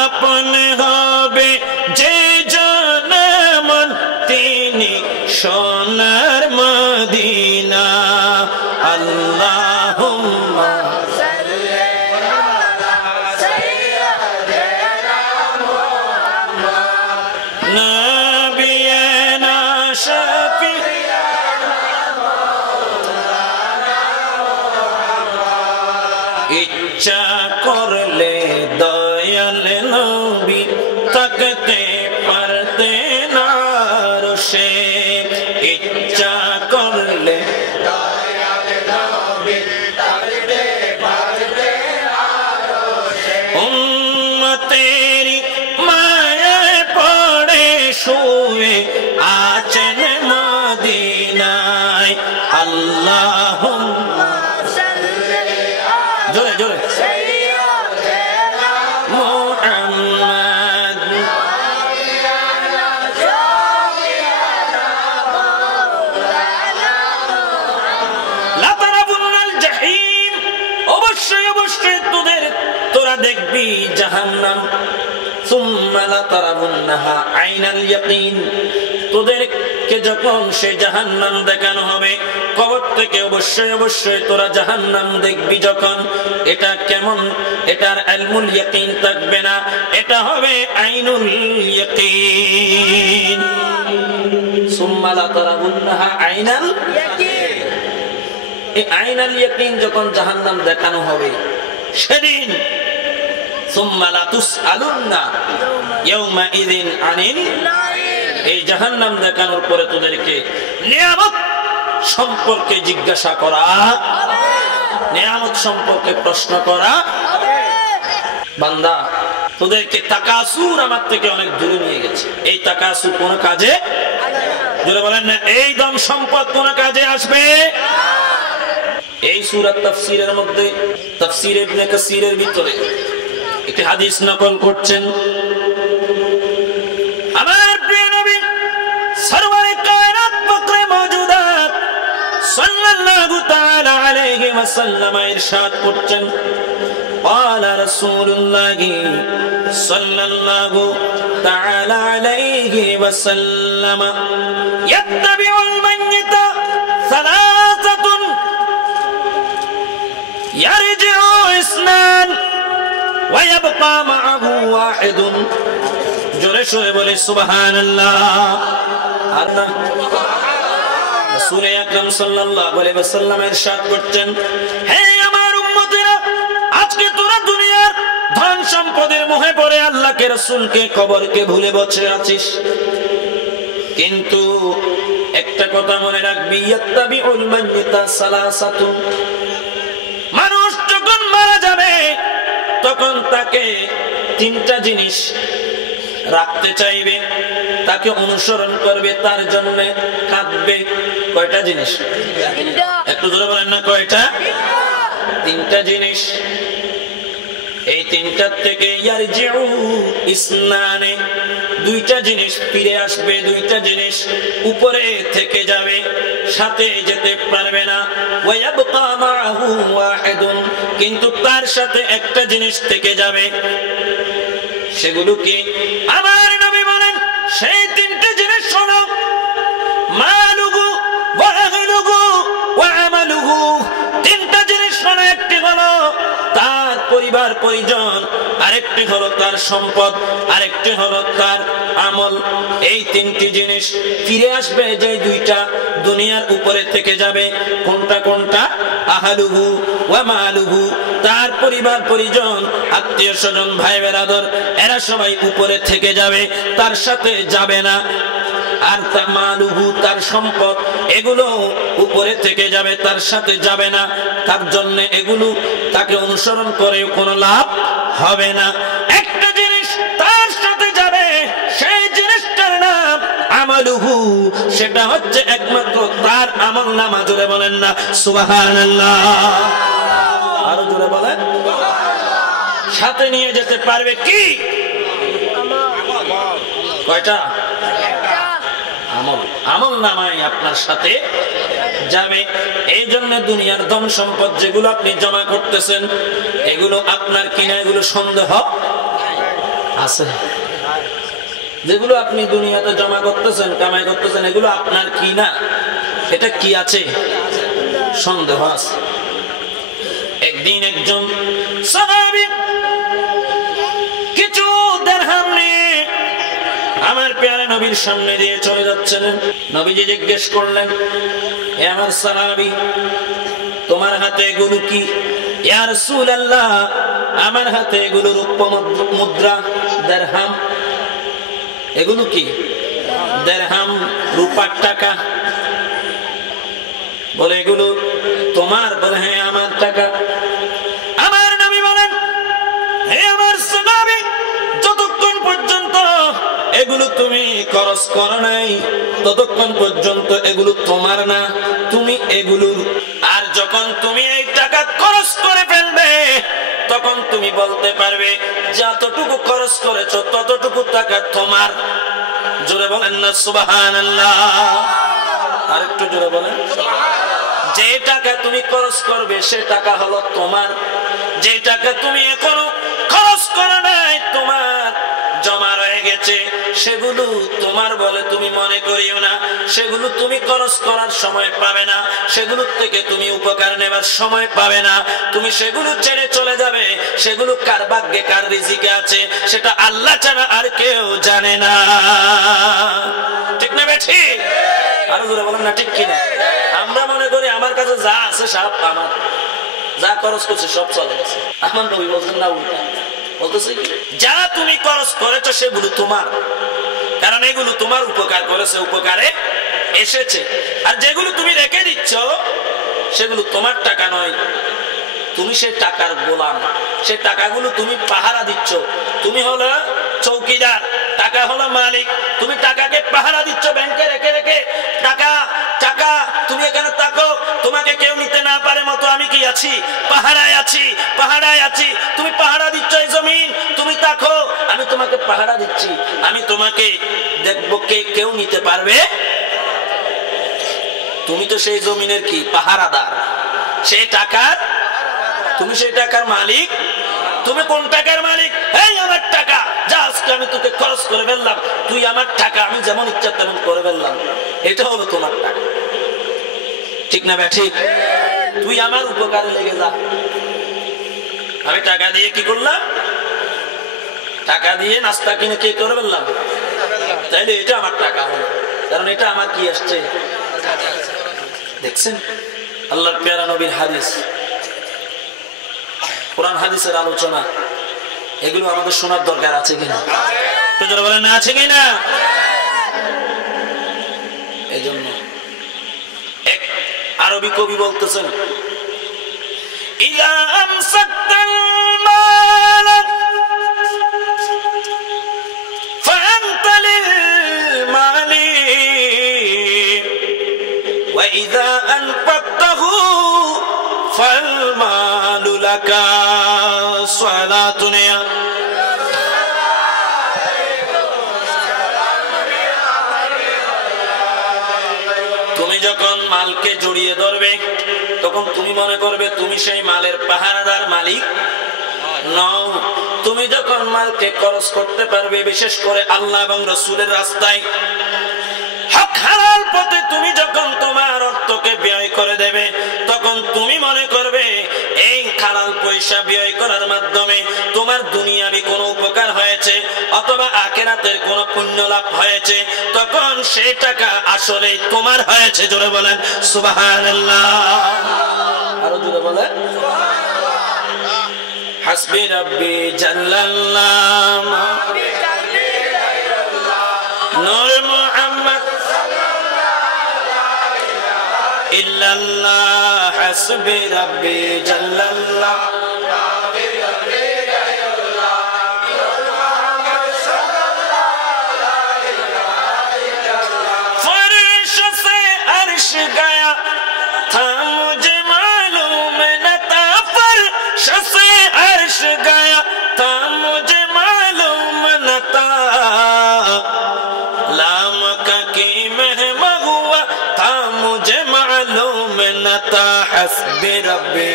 আপন হবে যে জন মন, তিনি সোনার মদিনা। আল্লাহুম্মা ইচ্ছা করলে দয়াল নবী থাকতে পারতেন আরশে। ইচ্ছা করলে দয়াল নবী থাকতে পারতেন আরশে। উম্মতেরি মায়ায় পড়ে শুয়ে আছেন মদিনায়। আল্লাহুম্মা জোরে জোরে মুহাম্মদ। লা তারাবুন্নাল জাহিম, অবশ্যই অবশ্যই তোরা দেখবি জাহান্নাম। সুম্মা লা তারাবুন্নাহা আইনাল ইয়াকিন, তোদেরকে যখন সে জাহান্নাম দেখানো হবে কবর থেকে, অবশ্যই অবশ্যই তোরা জাহান্নাম দেখবি যখন। এটা কেমন? এটার ইলমুল ইয়াকিন থাকবে না, এটা হবে আইনুল ইয়াকিন। সুম্মা লা তারাবুন্নাহা আইনাল ইয়াকিন, এই আইনাল ইয়াকিন যখন জাহান্নাম দেখানো হবে সেদিন সুম্মা লা তুসআলুন্না ইয়াওমা ইযিন আনিল, এই জাহান্নাম দেখানোর পরে তোদেরকে নিয়ামত সম্পর্কে জিজ্ঞাসা করা, নিয়ামত সম্পর্কে প্রশ্ন করা। বান্দা, তোদেরকে তাকাসুর আমার থেকে অনেক দূরে নিয়ে গেছে। এই তাকাসুর কোন কাজে? জোরে বলেন না। এই ধন সম্পদ কোন কাজে আসবে? এই সূরা তাফসীরের মধ্যে, তাফসীর ইবনে কাসীরের ভিতরে একটি হাদিস নকল করছেন। আমার প্রিয় নবী সরওয়ারে কায়নাত বকরে মওজুদাত সাল্লাল্লাহু তাআলা আলাইহি ওয়াসাল্লাম ইরশাদ করছেন, قال رسول الله صلى الله تعالى عليه وسلم يتبع الميت ثلاثة يرجع اثنان ويبقى معه واحد। জোরে সরে বলে সুবহানাল্লাহ। আর না, রাসূল আকরাম সাল্লাল্লাহু আলাইহি ওয়াসাল্লাম ইরশাদ করতেন, হে আমার উম্মতেরা, আজকে তোরা দুনিয়ার ধন সম্পদের মোহে পড়ে আল্লাহকে, রাসূলকে, কবরকে ভুলে বসে আছিস। কিন্তু একটা কথা মনে রাখবি, ইয়াত্তাবিউল মাইয়িতা সালাসাতুন, মানুষ যখন মারা যাবে তখন তাকে তিনটা জিনিস রাখতে চাইবে, তাকে অনুসরণ করবে, তার জন্য কাঁদবে। কয়টা জিনিস? একটু জোরে বলেন না, কয়টা? তিনটা জিনিস। এই তিনটার থেকে ইয়ারজিউ ইসনানে, দুইটা জিনিস ফিরে আসবে, দুইটা জিনিস উপরে থেকে যাবে, সাথে যেতে পারবে না। ওয়ায়াবকা মাআহু ওয়াহিদুন, কিন্তু তার সাথে একটা জিনিস থেকে যাবে। সেগুলো কি? আমার নবী বলেন, সেই তিনটা জিনিস শোনো, মালুহু ওয়া আহলুহু ওয়া আমালুহু। তিনটা জিনিস শোনো, একটি হলো তার পরিবার পরিজন, আরেকটি হলো তার সম্পদ, আরেকটি হলো তার আমল। এই তিনটি জিনিস ফিরে আসবে, যে দুইটা দুনিয়ার উপরে থেকে যাবে। কোনটা কোনটা? আহলুহু ওয়া মালুহু, তার পরিবার পরিজন, আত্মীয় স্বজন, ভাই বেরাদর, এরা সবাই উপরে থেকে যাবে, তার সাথে যাবে না। আর তার মালুহু, তার সম্পদ, এগুলো উপরে থেকে যাবে, তার সাথে যাবে না। তার জন্য এগুলো তাকে অনুসরণ করে কোনো লাভ হবে না। একটা জিনিস তার সাথে যাবে, সেই জিনিসটার নাম আমালুহু, সেটা হচ্ছে একমাত্র তার আমল নামা। জোরে বলেন না সুবহানাল্লাহ, আরো জোরে বলেন। সাথে নিয়ে যেতে পারবে কি? কয়টা? আমল। আমল নামায় আপনার সাথে যাবে। এই জন্য দুনিয়ার ধন সম্পদ যেগুলো আপনি জমা করতেছেন, এগুলো আপনার কিনা? এগুলো সন্দেহ আছে? যেগুলো আপনি দুনিয়াতে জমা করতেছেন, কামাই করতেছেন, এগুলো আপনার কিনা? এটা কি আছে? সন্দেহ আছে। একদিন একজন সাহাবী কিছু দিরহাম নিয়ে আমার প্যারে নবীর সামনে দিয়ে চলে যাচ্ছেন। নবীজি জিজ্ঞেস করলেন, হে আমার সাহাবী, তোমার হাতে এগুলো কি? ইয়া রাসূলুল্লাহ, আমার হাতে এগুলো রূপা মুদ্রা, দিরহাম। এগুলো কি? দিরহাম, রূপার টাকা। বলে এগুলো তোমার? বলে হ্যাঁ আমার টাকা। আমার নবী বলেন, হে আমার সাহাবী, যতক্ষণ পর্যন্ত এগুলো তুমি খরচ করো নাই, ততক্ষণ পর্যন্ত এগুলো তোমার না, তুমি এগুলোর। আর যখন তুমি এই টাকা খরচ করে ফেলবে, তখন তুমি বলতে পারবে যতটুকু খরচ করেছো ততটুকু টাকা তোমার। জোরে বলেন না সুবহানাল্লাহ, আরেকটু জোরে বলেন। যে টাকা তুমি খরচ করবে সে টাকা হলো তোমার। যে টাকা তুমি এখনো খরচ করো নাই, তোমার জমা রয়ে গেছে, সেগুলো তোমার বলে তুমি মনে করিও না। সেগুলো তুমি খরচ করার সময় পাবে না, সেগুলো থেকে তুমি উপকার নেবার সময় পাবে না। তুমি সেগুলো ছেড়ে চলে যাবে। সেগুলো কার ভাগ্যে, কার রিজিকে আছে, সেটা আল্লাহ ছাড়া আর কেউ জানে না। ঠিক না বেঠি? আরো জোরে বলেন না, ঠিক কিনা? আমরা মনে করি আমার কাছে যা আছে সব আমার, যা খরচ করছে সব চলে গেছে। আমার নবী বলছেন না, উল্টা বলতেছে, যা তুমি খরচ করেছো সেগুলো তোমার, কারণ এগুলো তোমার উপকার করেছে, উপকারে এসেছে। আর যেগুলো তুমি রেখে দিচ্ছ সেগুলো তোমার টাকা নয়, তুমি সেই টাকার গোলাম। সেই টাকাগুলো তুমি পাহারা দিচ্ছ। তুমি হলো চৌকিদার, টাকা হলো মালিক। তুমি টাকাকে পাহারা দিচ্ছ ব্যাংকে রেখে রেখে। টাকা টাকা তুমি এখানে থাকো, তোমাকে কেউ নিতে না পারে মতো আমি কি আছি? পাহারায় আছি, পাহারায় আছি। তুমি পাহারা দিচ্ছ এই জমিন, তুমি থাকো, আমি তোমাকে পাহারা দিচ্ছি। আমি তোমাকে দেখবো কে কেউ নিতে পারবে। তুমি তো সেই জমিনের কি পাহারাদার, সেই টাকার, তুমি সেই টাকার মালিক। তুমি কোন টাকার মালিক? এই আমার টাকা, যা আজকে আমি তোকে খরচ করে ফেললাম, তুই আমার টাকা, আমি যেমন ইচ্ছা তেমন করে ফেললাম, এটা হলো তোমার টাকা। ঠিক না ভাই? ঠিক। তুই আমার উপকারে লেগে যা। আমি টাকা দিয়ে কি করলাম? টাকা দিয়ে নাস্তা কিনে কে করে ফেললাম, তাইলে এটা আমার টাকা হলো, কারণ এটা আমার কি আসছে। দেখছেন আল্লাহর প্যারা নবীর হাদিস, কোরআন হাদিসের আলোচনা, এগুলো আমাদের শোনার দরকার আছে কিনা? তো যারা বলেন না আছে কিনা? এই জন্য এক আরবি কবি বলতেছেন, ইযা আমসাকতাল মাল ফাআনতা লিল মালিক ওয়া ইযা আনফাকতাহু ফাল মালু লাকা। সালাতুনা তুমি যখন মালকে জড়িয়ে ধরবে তখন তুমি মনে করবে তুমি সেই মালের পাহারাদার, মালিক নও। তুমি যখন মালকে খরচ করতে পারবে, বিশেষ করে আল্লাহ এবং রাসূলের রাস্তায় হক হালাল পথে, তুমি যখন তোমার অর্থকে ব্যয় করে দেবে, তখন তুমি মনে করবে এই এই হালাল পয়সা ব্যয় করার মাধ্যমে তোমার দুনিয়াবি কোনো উপকার হয়েছে অথবা আখিরাতের কোনো পুণ্য লাভ হয়েছে, তখন সেই টাকা আসলে তোমার হয়েছে। জোরে বলেন সুবহানাল্লাহ। আরো জোরে বলেন হাসবি রাব্বি জাল্লাল্লাহ নূর মুহাম্মদ ইল্লাল্লাহ হাসবি রাব্বি জাল্লাল্লাহ फर्श से अर्श गया था मुझे मालूम न था, फर्श से अर्श गया था मुझे मालूम न था, लामका की महमा हुआ था मुझे मालूम न था, हस्बी रब्बी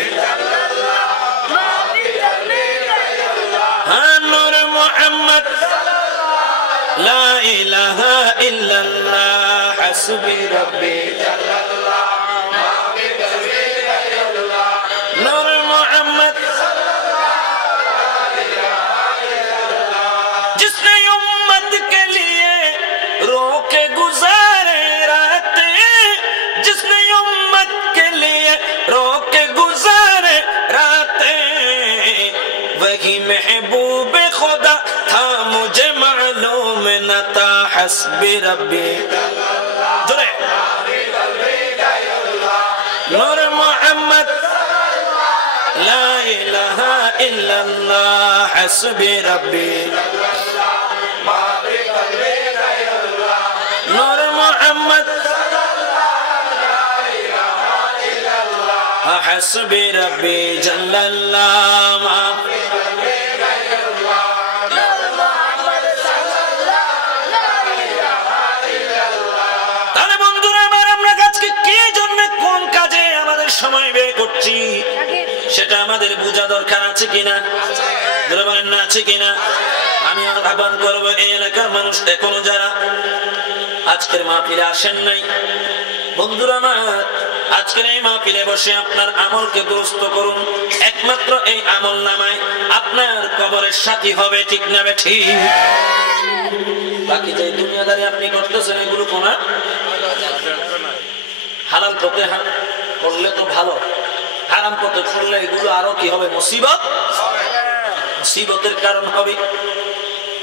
हाँ नूर मोहम्मद ला इलाहा इल्लल्लाह हस्बी रब्बी नूर मोहम्मद। जिसने उम्मत के लिए रोके गुजारे रातें, जिसने उम्मत के लिए रोके गुजारे रातें, वही महबूब खुदा था मुझे मालूम न था, हस्बी रब्बी जोरे नूर मोहम्मद ला इलाहा इल्लल्लाह हस्बी रब्बी नूर मोहम्मद हस्बी रब्बी जल्लल्लाह। সময় ব্যয় করছি সেটা আমাদের বোঝা দরকার আছে কিনা, যারা বলেন না আছে কিনা। আমি আহ্বান করবো এই এলাকার মানুষ এখনো যারা আজকের মাহফিলে আসেন নাই, বন্ধুরা আমার আজকের এই মাহফিলে বসে আপনার আমলকে দুরুস্ত করুন, একমাত্র এই আমল নামায় আপনার কবরের সাথী হবে, ঠিক না ঠিক? বাকি যে দুনিয়াদারি আপনি করতেছেন এগুলো কোন হালাল পথে করলে তো ভালো, হারাম পথে করলে এগুলো আরো কি হবে, মুসিবত, মুসিবতের কারণ হবে।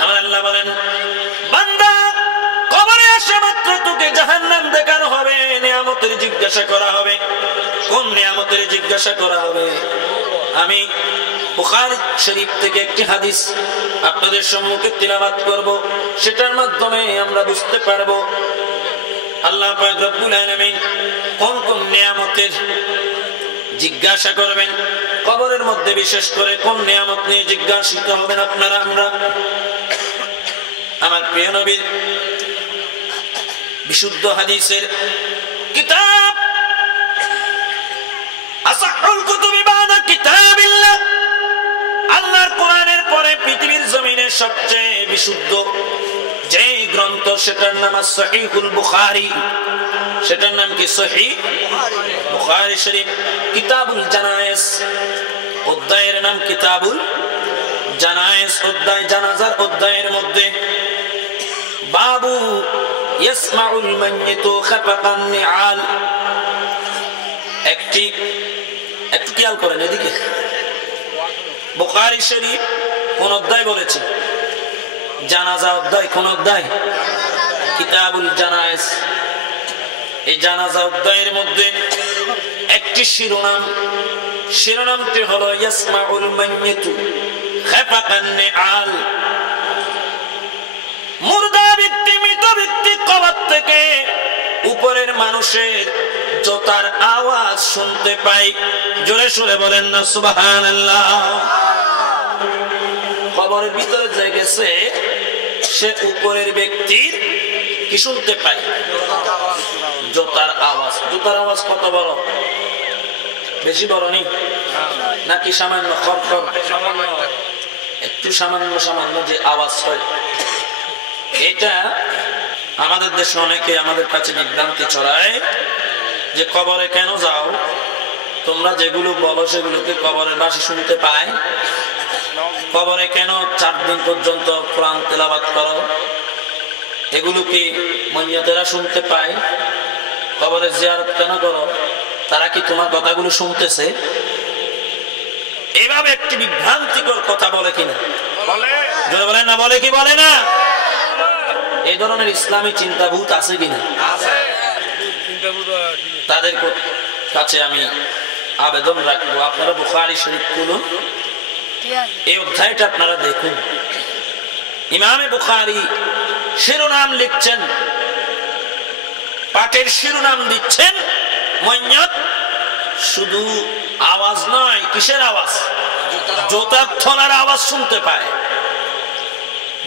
আমার আল্লাহ বলেন বান্দা কবরে আসা মাত্র তোকে জাহান্নাম দেখানো হবে, নিয়ামতের জিজ্ঞাসা করা হবে। কোন নিয়ামতের জিজ্ঞাসা করা হবে? আমি বুখারী শরীফ থেকে একটি হাদিস আপনাদের সম্মুখে তিলাওয়াত করব, সেটার মাধ্যমে আমরা বুঝতে পারবো আল্লাহ পাক রব্বুল আলামিন কোন কোন নিয়ামতের জিজ্ঞাসা করবেন কবরের মধ্যে, বিশেষ করে কোন নিয়ামত নিয়ে জিজ্ঞাসিত হবেন আপনারা আমরা। আমার প্রিয় নবীর বিশুদ্ধ হাদিসের কিতাব আসাহুল কুতুবি বাদা কিতাবিল্লাহ, আল্লাহর কোরআনের পরে পৃথিবীর জমিনে সবচেয়ে বিশুদ্ধ যে গ্রন্থ সেটার নাম সহিহুল বুখারী। সেটার নাম কি? সহিহ বুখারী শরীফ। কিতাবুল জানায়েজ, অধ্যায়ের নাম কিতাবুল জানায়েজ, অধ্যায় জানাজার অধ্যায়ের মধ্যে বাবু ইয়াসমাউল মাইয়িতু খাফাকান নিআল, একটি খেয়াল করেন এদিকে, বুখারী শরীফ কোন অধ্যায় বলেছে? জানাজা অধ্যায়। কোন অধ্যায়? কিতাবুল জানায়েজ। এই জানাজা অধ্যায়ের মধ্যে একটি শিরোনাম, শিরোনামটি হলো ইয়াসমাউল মাইয়িতু খাফাকান নিআল, মুর্দা ব্যক্তি, মৃত ব্যক্তি কবর থেকে উপরের মানুষের জোতার আওয়াজ শুনতে পাই। জোরে সুরে বলেন না সুবহানাল্লাহ। কবরের ভিতরে যে গেছে সে উপরের ব্যক্তির কি শুনতে পায়? জোতার আওয়াজ। জোতার আওয়াজ কত বড়? বেশি বড় নেই নাকি সামান্য? খড়খড় একটু সামান্য সামান্য যে আওয়াজ হয়, এটা আমাদের দেশে অনেকে আমাদের কাছে বিভ্রান্তি ছড়ায় যে কবরে কেন যাও, তোমরা যেগুলো বলো সেগুলোকে কবরের বাসী শুনতে পায়? কবরে কেন 4 দিন পর্যন্ত কোরআন তেলাওয়াত করো? এগুলো কি ময়্যতেরা শুনতে পায়? কবরে জিয়ারত কেন করো? তারা কি তোমার কথাগুলো শুনতেছে? এভাবে একটি বিভ্রান্তিকর কথা বলে কিনা? বলে বলে না, বলে কি বলে না? এই ধরনের ইসলামী চিন্তাভূত আছে কিনা? তাদের কাছে আমি আবেদন রাখবো, আপনারা বুখারী শরীফ খুলুন, এই অধ্যায়টা আপনারা দেখুন। ইমামে বুখারী শিরোনাম লিখছেন, পাঠের শিরোনাম দিচ্ছেন ময়্যত শুধু আওয়াজ নয়, কিসের আওয়াজ? জুতার থলার আওয়াজ শুনতে পায়।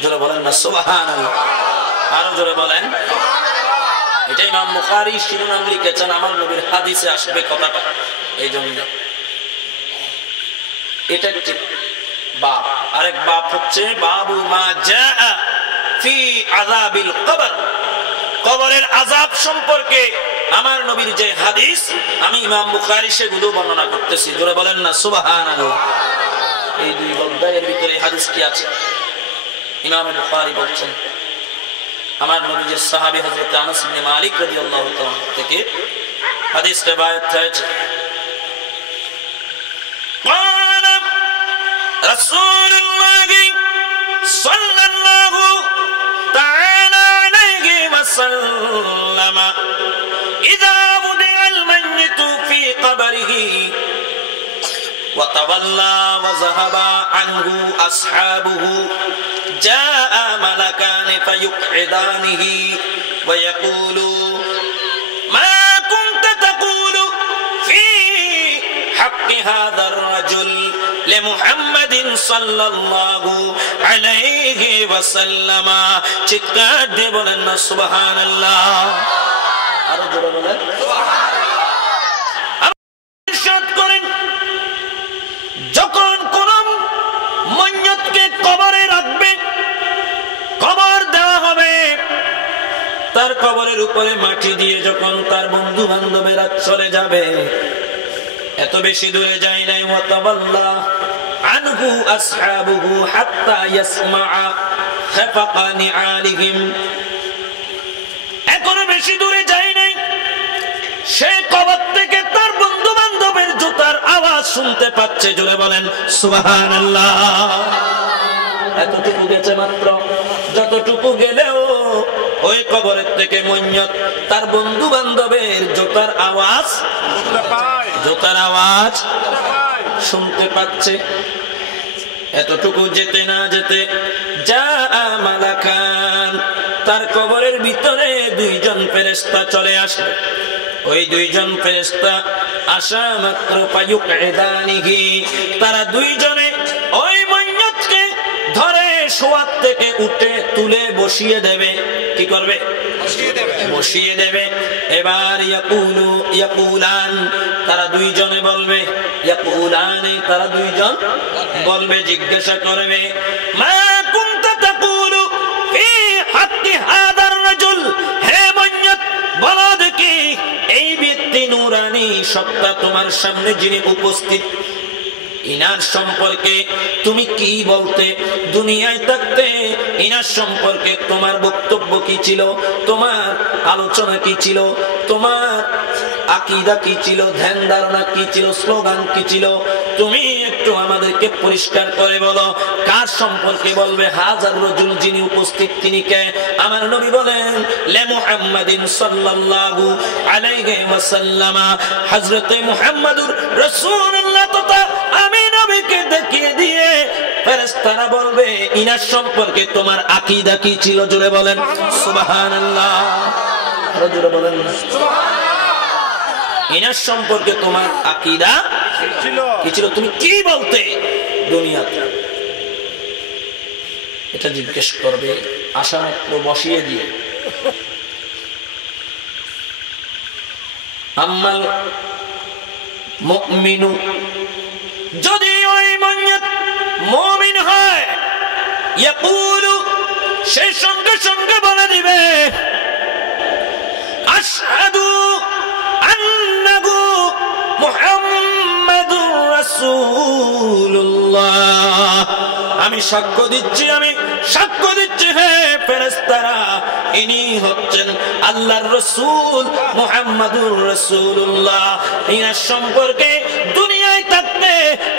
জোরে বলেন না সুবহানাল্লাহ, আরো জোরে বলেন। এটা ইমাম বুখারী শিরোনাম লিখেছেন, আমার নবীর হাদিসে আসবে কথাটা, এই জন্য। এটা একটি বাব। আরেক বাব হচ্ছে বাবু মা জাআ ফি আযাবিল কবর, কবরের আযাব সম্পর্কে আমার নবীর যে হাদিস, আমি ইমাম বুখারী সেগুলো বর্ণনা করতেছি। জোরে বলেন না সুবহানাল্লাহ। এই 2 অধ্যায়ের ভিতরে হাদিস কি আছে? ইমাম বুখারী বলছেন, আমার নবীর সাহাবী হযরত আনাস ইবনে মালিক রাদিয়াল্লাহু তাআলা থেকে হাদিস রওয়ায়াত হয়েছে। قال رسول الله صلى الله تعالى عليه وسلم إذا وضع الميت في قبره وتولى وذهب عنه أصحابه جاء ملكان فيقعدانه ويقول ما كنت تقول في حق هذا الرجل لمحمد صلى الله عليه وسلم। চিৎকার দিয়ে বলেন না সুবহানাল্লাহ, আরো জোরে বলেন সুবহানাল্লাহ। ইরশাদ করেন, যখন কোন ময়্যতকে কবরে রাখবে, কবর দেওয়া হবে, তার কবরের উপরে মাটি দিয়ে যখন তার বন্ধু বান্ধবেরা চলে যাবে, এত বেশি দূরে যায় নাই, ওয়াতাওয়াল্লা আনহু আসহাবুহু হাত্তা ইয়াসমাআ খাফাকা নিআলিহিম, এত বেশি দূরে যায় নাই, সে কবর থেকে তার বন্ধু বান্ধবের জুতার আওয়াজ শুনতে পাচ্ছে। জোরে বলেন সুবহানাল্লাহ। এতটুকু গেছে মাত্র, যতটুকু গেলেও ওই কবরের থেকে ময়্যত তার বন্ধু বান্ধবের জুতার আওয়াজ শুনতে পাচ্ছে। এতটুকু যেতে না যেতে যা মালাকান, তার কবরের ভিতরে 2 জন ফেরেশতা চলে আসে। ওই 2 জন ফেরেশতা আসা মাত্র ফায়ুকঈদানিহি, তারা 2 জনে ওই ময়্যতকে ধরে শোয়ার থেকে উঠে তুলে বসিয়ে দেবে। কি করবে? বসিয়ে দেবে। এবার ইয়াকুলান, তারা 2 জনে বলবে, ইয়াকুলানে, তারা 2 জন বলবে, জিজ্ঞাসা করবে, মা কুনতা তাকুলু ফি হাক্কি হাদার রাজুল, হে ময়্যত বলো দেখি এই ব্যক্তি নূরানী সত্তা তোমার সামনে যিনি উপস্থিত, ইনার সম্পর্কে তুমি কি বলতে? দুনিয়ায় থাকতে ইনার সম্পর্কে তোমার বক্তব্য কি ছিল? তোমার আলোচনা কি ছিল? তোমার আকীদা কি ছিল? ধ্যান ধারণা কি ছিল? স্লোগান কি ছিল? তুমি একটু আমাদেরকে পরিষ্কার করে বলো, কার সম্পর্কে বলবে? হাজার রাজুল, যিনি উপস্থিত তিনি কে? আমার নবী বলেন, লে মুহাম্মাদিন সাল্লাল্লাহু আলাইহি ওয়াসাল্লাম, হযরতে মুহাম্মদুর রাসূলুল্লাহ তথা আমি নবীকে দেখিয়ে দিয়ে ফেরেশতারা বলবে, ইনার সম্পর্কে তোমার আকীদা কি ছিল? জোরে বলেন সুবহানাল্লাহ, জোরে বলেন সুবহানাল্লাহ। ইনার সম্পর্কে তোমার আকীদা কি ছিল? তুমি কি বলতে দুনিয়াতে? এটা জিজ্ঞেস করবে আশা মাত্র বসিয়ে দিয়ে। আম্মাল মুমিনু, যদি ওই ময়্যত মুমিন হয়, ইয়াকুলু, সে সঙ্গে সঙ্গে বলে দিবে, আশহাদু আন্নাহু মুহাম্মাদ রাসূলুল্লাহ। আমি সাক্ষ্য দিচ্ছি হে ফেরেশতারা, ইনি হচ্ছেন আল্লাহর রাসূল মুহাম্মাদুর রাসূলুল্লাহ। ইনার সম্পর্কে দুনিয়ায় থাকতে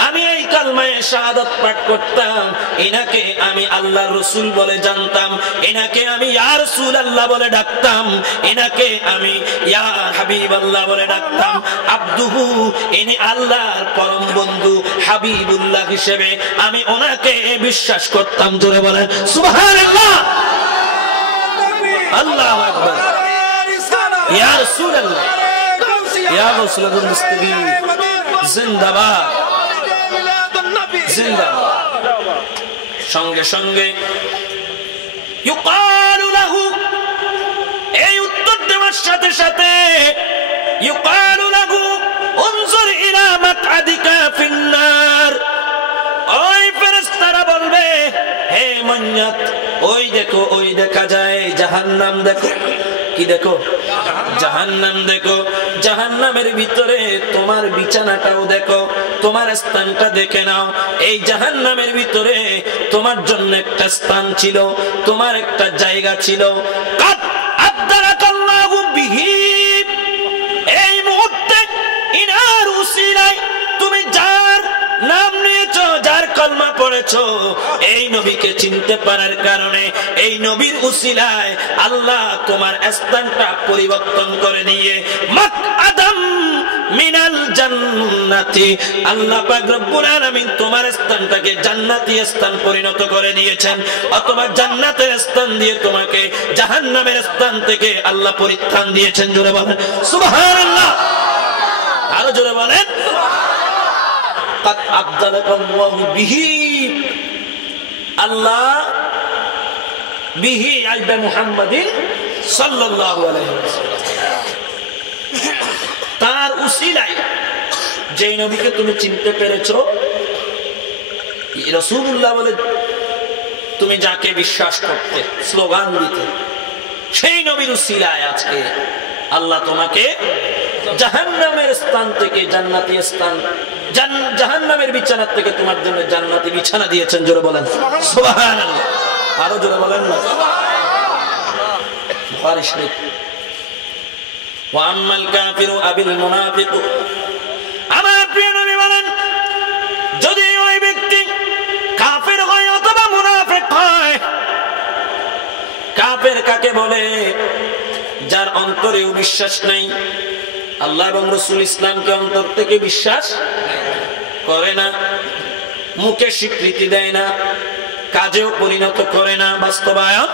আমি এই কালমায়ে শাহাদাত পাঠ করতাম, ইনাকে আমি আল্লাহর রাসূল বলে জানতাম, ইনাকে আমি ইয়া রাসূলুল্লাহ বলে ডাকতাম, ইনাকে আমি ইয়া হাবিবাল্লাহ বলে ডাকতাম। আব্দুহু, ইনি আল্লাহর পরম বন্ধু হাবিবুল্লাহ হিসেবে আমি ওনাকে বিশ্বাস করতাম। জোরে বলেন সুবহানাল্লাহ। আল্লাহু আকবার। ইয়া রাসূলুল্লাহ, ইয়া রাসূলুল মুস্তাকিম, জিন্দাবাদ জিন্দাবাদ। সঙ্গে সঙ্গে ইউকালু লাহু, এই উত্তর দেওয়ার সাথে সাথে ইউকালু লাহু উনজুর ইলা মাকআদিকা ফিন্নার, ওই ফেরেশতারা বলবে হে মান্নাত, ওই দেখো, ওই দেখা যায় জাহান্নাম। দেখো কি দেখো? জাহান্নাম দেখো। জাহান্নামের ভিতরে তোমার বিছানাটাও দেখো, তোমার স্থানটা দেখে নাও। এই জাহান্নামের ভিতরে তোমার জন্য একটা স্থান ছিল, তোমার একটা জায়গা ছিল। কাদ আবদালাকাল্লাহু বিহি, এই মুহূর্তে ইনার উসিলায় তুমি যার নাম নিয়েছো, যার কলমা পড়েছো, এই নবীকে চিনতে পারার কারণে, এই নবীর উসিলায় আল্লাহ তোমার স্থানটা পরিবর্তন করে দিয়ে মাকআদাম মিনাল জান্নাতি, আল্লাহ পাক রব্বুল আলামিন তোমার স্থানটাকে জান্নাতি স্থান পরিণত করে দিয়েছেন। অথবা জান্নাতের স্থান দিয়ে তোমাকে জাহান্নামের স্থান থেকে আল্লাহ পরিত্রাণ দিয়েছেন। জোরে বলেন সুবহানাল্লাহ। আরো জোরে বলেন কাদ আবদালাকাল্লাহু বিহি, আল্লাহ বিহি আইবা মুহাম্মাদিন সাল্লাল্লাহু আলাইহি ওয়াসাল্লাম, তার উসিলায় যে নবীকে তুমি চিনতে পেরেছো, রাসূলুল্লাহ বলে তুমি যাকে বিশ্বাস করতে, স্লোগান দিতে, সেই নবীর উসিলায় আজকে আল্লাহ তোমাকে জাহান্নামের স্থান থেকে জান্নাতি স্থান, জাহান্নামের বিছানা থেকে তোমার জন্য জান্নাতি বিছানা দিয়েছেন। জোরে বলেন সুবহানাল্লাহ। আরো জোরে বলেন না বুখারী শরীফ। ওয়া আম্মাল কাফিরু আবিল মুনাফিকু, আমার প্রিয় নবী বলেন যদি ওই ব্যক্তি কাফের হয় অথবা মুনাফিক হয়। কাফের কাকে বলে? যার অন্তরেও বিশ্বাস নাই, আল্লাহ এবং রাসূল ইসলামকে অন্তর থেকে বিশ্বাস করে না, মুখে স্বীকৃতি দেয় না, কাজেও পরিণত করে না, বাস্তবায়ন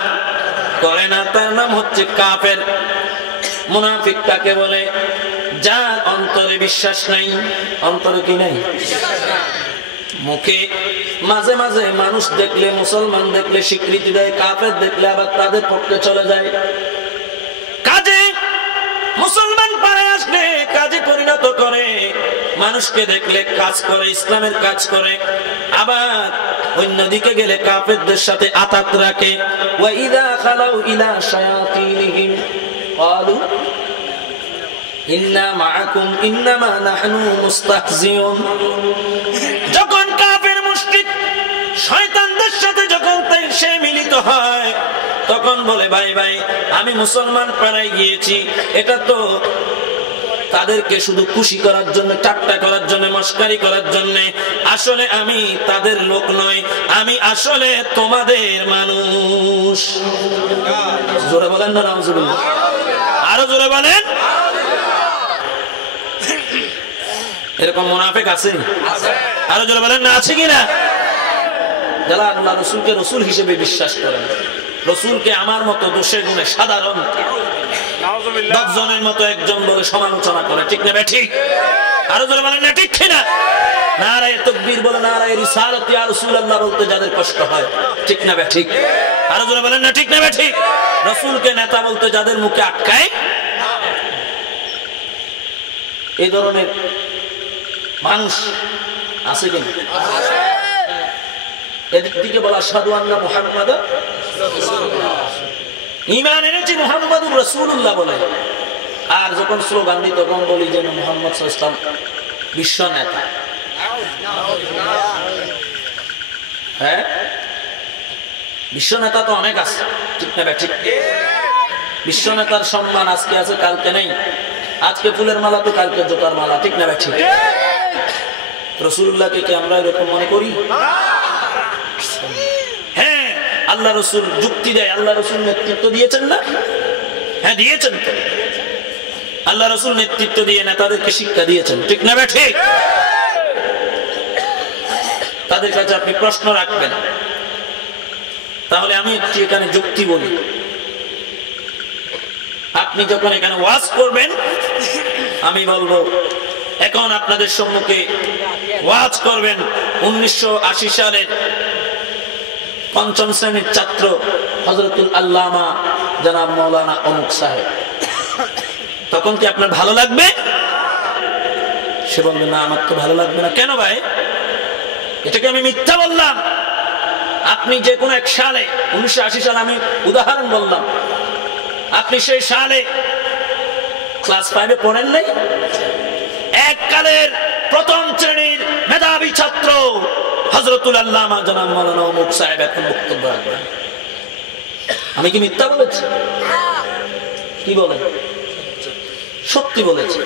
করে না, তার নাম হচ্ছে কাফের। মুনাফিক কাকে বলে? যার অন্তরে বিশ্বাস নাই। অন্তরে কি নাই? মুখে মাঝে মাঝে মানুষ দেখলে, মুসলমান দেখলে স্বীকৃতি দেয়, কাফের দেখলে আবার তাদের পক্ষে চলে যায়। কাজে মুসলমান পারে আসলে কাজে পরিণত করে, মানুষকে দেখলে কাজ করে, ইসলামের কাজ করে, আবার অন্যদিকে গেলে কাফেরদের সাথে আতাত রাখে। ওয়া ইযা খালাউ ইলা শায়াতিনহিম ক্বালু ইন্না মাআকুম ইন্নামা নাহনু মুস্তাহজিউন। যখন কাফের মুশরিক শয়তানদের সাথে যখন সে মিলিত হয়, তখন বলে ভাই ভাই আমি মুসলমান পাড়ায় গিয়েছি, এটা তো তাদেরকে শুধু খুশি করার জন্য, ঠাট্টা করার জন্য, মস্কারি করার জন্য। আসলে আমি তাদের লোক নই, আমি আসলে তোমাদের মানুষ। জোরে বলেন না নাউজুবিল্লাহ। আরো জোরে বলেন। এরকম মুনাফিক আছে? আরো জোরে বলেন না আছে কিনা? যারা আল্লাহ রাসূলকে রাসূল হিসেবে বিশ্বাস করেন, রাসূলকে আমার মতো দোষে গুণে সাধারণ 10 জনের মতো একজন বলে সমালোচনা করে, ঠিক না ঠিক? আরো জোরে বলেন না ঠিক কিনা? নারায়ে তাকবীর বলে, নারায়ে রিসালাত ইয়া রাসূলুল্লাহ বলতে যাদের কষ্ট হয়, ঠিক না ঠিক? আরো জোরে বলেন না ঠিক না ঠিক? রাসূলকে নেতা বলতে যাদের মুখে আটকায়, এই ধরনের মানুষ আছে কিনা? এদিক থেকে বলা আশহাদু আন্না মুহাম্মাদা রাসূলুল্লাহ, ঈমান এনেছি মুহাম্মাদুর রাসূলুল্লাহ বলে। আর যখন স্লোগান দিই তখন বলি যে মুহাম্মদ সাল্লাল্লাহু আলাইহি ওয়াসাল্লাম বিশ্ব নেতা। হ্যাঁ, বিশ্ব নেতা তো অনেক আছে, ঠিক না ঠিক? বিশ্ব নেতার সম্মান আজকে আছে, কালকে নেই। আজকে ফুলের মালা তো কালকে জোতার মালা, ঠিক না ঠিক? রাসূলুল্লাহকে কি আমরা এরকম মনে করি? হ্যাঁ, আল্লাহ রাসূল যুক্তি দেয়, আল্লাহ রাসূল নেতৃত্ব দিয়েছেন না? হ্যাঁ দিয়েছেন তো। আল্লাহ রাসূল নেতৃত্ব দিয়ে নেতাদেরকে শিক্ষা দিয়েছেন, ঠিক না ঠিক? তাদের কাছে আপনি প্রশ্ন রাখবেন। তাহলে আমি একটি এখানে যুক্তি বলি। আপনি যখন এখানে ওয়াজ করবেন, আমি বলবো এখন আপনাদের সম্মুখে ওয়াজ করবেন 1980 সালের 5ম শ্রেণীর ছাত্র হযরতুল আল্লামা জনাব মাওলানা অমুক সাহেব। তখন কি আপনার ভালো লাগবে? সে বলবে না, আমার তো ভালো লাগবে না। কেন ভাই? এটাকে আমি মিথ্যা বললাম? আপনি যে কোনো এক সালে, 1980 সালে আমি উদাহরণ বললাম, আপনি সেই সালে ক্লাস 5-এ পড়েন নাই? এককালের 1ম শ্রেণীর মেধাবী ছাত্র হযরতুল আল্লামা জনাব মাওলানা অমুক সাহেব এখন বক্তব্য রাখবেন। আমি কি মিথ্যা বলেছি? কি বলেন? সত্যি বলেছি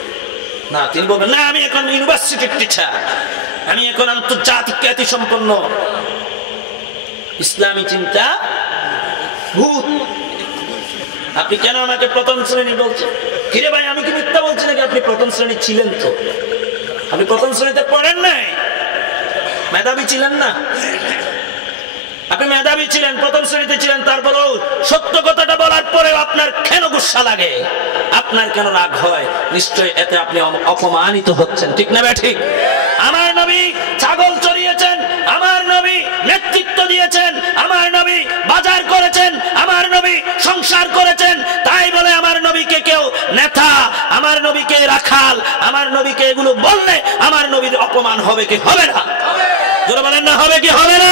না? তিনি বলবেন না, আমি এখন ইউনিভার্সিটির টিচার, আমি এখন আন্তর্জাতিক খ্যাতি সম্পন্ন ইসলামী চিন্তা ভূত। আপনি কেন আমাকে 1ম শ্রেণী বলছেন? কিরে ভাই, আমি কি মিথ্যা বলছি নাকি? আপনি 1ম শ্রেণী ছিলেন তো? আপনি 1ম শ্রেণীতে পড়েন নাই? মেধাবী ছিলেন না? আপনি মেধাবী ছিলেন, 1ম শ্রেণীতে ছিলেন, তারপরেও সত্য কথাটা বলার পরেও আপনার কেন গুসা লাগে? আপনার কেন রাগ হয়? নিশ্চয় এতে আপনি অপমানিত হচ্ছেন, ঠিক না ঠিক? আমার নবী ছাগল চড়িয়েছেন, আমার নবী নেতৃত্ব দিয়েছেন, আমার নবী বাজার করেছেন, আমার নবী সংসার করেছেন। তাই বলে আমার নবীকে কেউ নেতা, আমার নবীকে রাখাল, আমার নবীকে এগুলো বললে আমার নবীর অপমান হবে কি হবে না? জোরে বলেন না, হবে কি হবে না?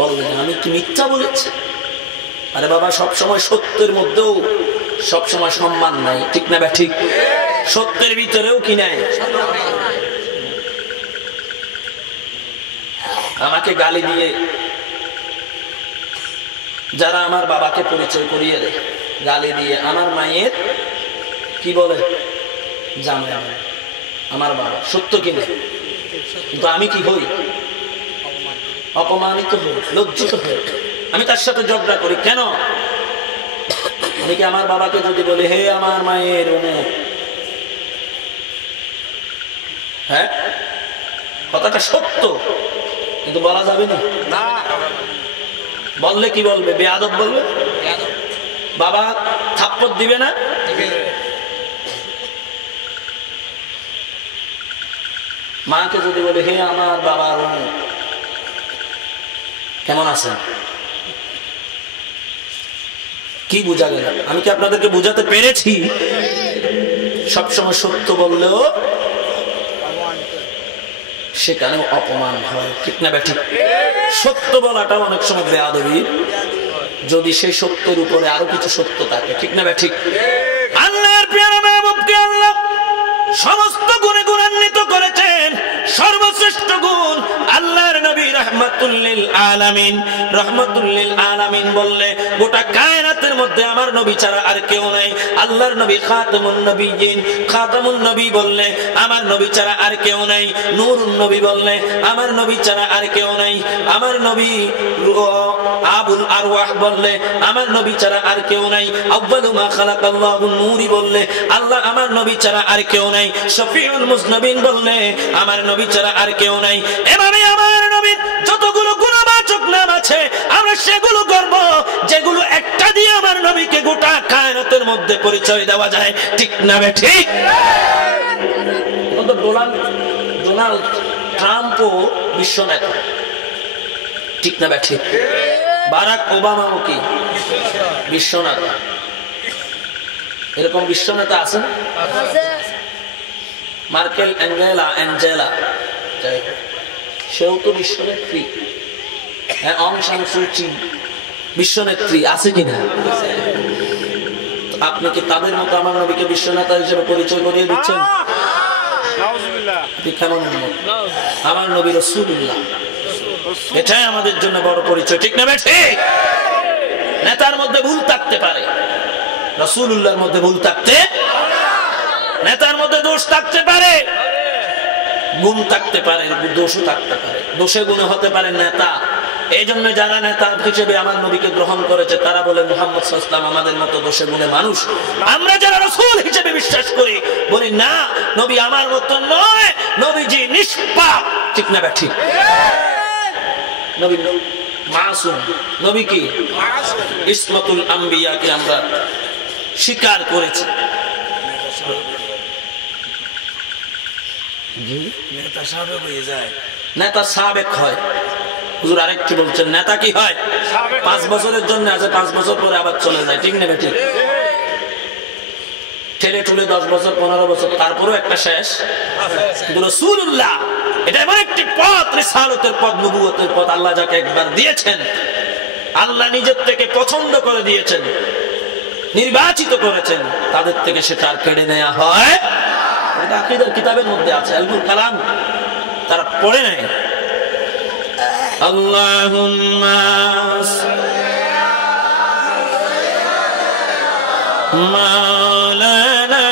বলবেন আমি কি মিথ্যা বলেছি? আরে বাবা, সবসময় সত্যের মধ্যেও সবসময় সম্মান নাই, ঠিক না ঠিক? সত্যের ভিতরেও কি নাই? আমাকে গালি দিয়ে যারা আমার বাবাকে পরিচয় করিয়ে দেয়, গালি দিয়ে আমার মায়ের কি বলে জামাই আমার বাবা, সত্য কিনা? কিন্তু আমি কি হই? অপমানিত হই, লজ্জিত হই, আমি তার সাথে ঝগড়া করি। কেন? আমি কি আমার বাবাকে যদি বলি হে আমার মায়ের অমুক, হ্যাঁ কথাটা সত্য, কিন্তু বলা যাবে না। বললে কি বলবে? বেয়াদব বলবে। বাবা থাপ্পড় দিবে না? মাকে যদি বলে হে আমার বাবার অমুক, কেমন আছেন? কি বুঝা গেল? আমি কি আপনাদেরকে বুঝাতে পেরেছি? সবসময় সত্য বললেও সেখানেও অপমান হয়, ঠিক না ঠিক? সত্য বলাটা অনেক সময় বেয়াদবি, যদি সেই সত্যের উপরে আরো কিছু সত্য থাকে, ঠিক না ঠিক? আল্লাহর প্রিয় মাহবুবকে আল্লাহ সমস্ত গুণে গুণান্বিত করেছেন। সর্বশ্রেষ্ঠ গুণ আল্লাহর নবী রাহমাতুল লিল আলামিন। রাহমাতুল লিল আলামিন বললে গোটা কায়নাতের মধ্যে আমার নবী ছাড়া আর কেউ নাই। আল্লাহর নবী খাতামুন নবিয়্যিন, খাতামুন নবী বললে আমার নবী ছাড়া আর কেউ নাই। নূরুন নবী বললে আমার নবী ছাড়া আর কেউ নাই। আমার নবী আবুল আরওয়াহ বললে আমার নবী ছাড়া আর কেউ নাই। আউয়ালু মা খালাকাল্লাহু নূরি বললে আল্লাহ আমার নবী ছাড়া আর কেউ নাই। শফিউল মুজনবিন বললে আমার নবী ছাড়া আর কেউ নাই। এভাবে আমার নবীর যতগুলো গুণবাচক নাম আছে আমরা সেগুলো করব, যেগুলো একটা দিয়ে আমার নবীকে গোটা কায়নাতের মধ্যে পরিচয় দেওয়া যায়, ঠিক না ঠিক? ডোনাল্ড ট্রাম্পও বিশ্ব নেতা, ঠিক না ঠিক? বারাক ওবামাও কি বিশ্ব নেতা? এরকম বিশ্ব নেতা আছে না? মার্কেল অ্যাঞ্জেলা সেও তো বিশ্ব নেত্রী। অং সান সু চি বিশ্ব নেত্রী আছে কিনা? আপনি কি তাদের মতো আমার নবীকে বিশ্ব নেতা হিসেবে পরিচয় করিয়ে দিচ্ছেন? কেমন উম্মত? আমার নবী রাসূলুল্লাহ, এটাই আমাদের জন্য বড় পরিচয়, ঠিক না বেঠে? নেতার মধ্যে ভুল থাকতে পারে, রাসূলুল্লাহর মধ্যে ভুল থাকতে, নেতার মধ্যে দোষ থাকতে পারে, গুণ থাকতে পারে, দোষও থাকতে পারে, দোষে গুণে হতে পারে নেতা। এই জন্য যারা নেতা হিসেবে আমার নবীকে গ্রহণ করেছে তারা বলে মুহাম্মদ সাল্লাল্লাহু আলাইহি ওয়াসাল্লাম আমাদের মতো দোষে গুণে মানুষ। আমরা যারা রাসূল হিসেবে বিশ্বাস করি বলি না, নবী আমার মতো নয়, নবীজি নিষ্পাপ, ঠিক না ঠিক? নবী মাসুম, নবী কি ইসমাতুল আম্বিয়াকে আমরা স্বীকার করেছি। নেতা সাবেক হয়, হুজুর আরেকটু বলছেন, নেতা কি হয়? 5 বছরের জন্য আছে, 5 বছর পরে আবার চলে যায়, ঠিক না ঠিক? ঠেলে ঠুলে 10 বছর 15 বছর, তারপরেও একটা শেষ। কিন্তু রাসূলুল্লাহ এটা এমন একটি পথ, রিসালাতের পথ, নবুয়তের পথ, আল্লাহ যাকে একবার দিয়েছেন, আল্লাহ নিজের থেকে পছন্দ করে দিয়েছেন, নির্বাচিত করেছেন, তাদের থেকে সেটা আর কেড়ে নেওয়া হয়। এটা আকীদার কিতাবের মধ্যে আছে, ইলমুল কালাম তারা পড়ে নেয়। আল্লাহুম্মা মাওলানা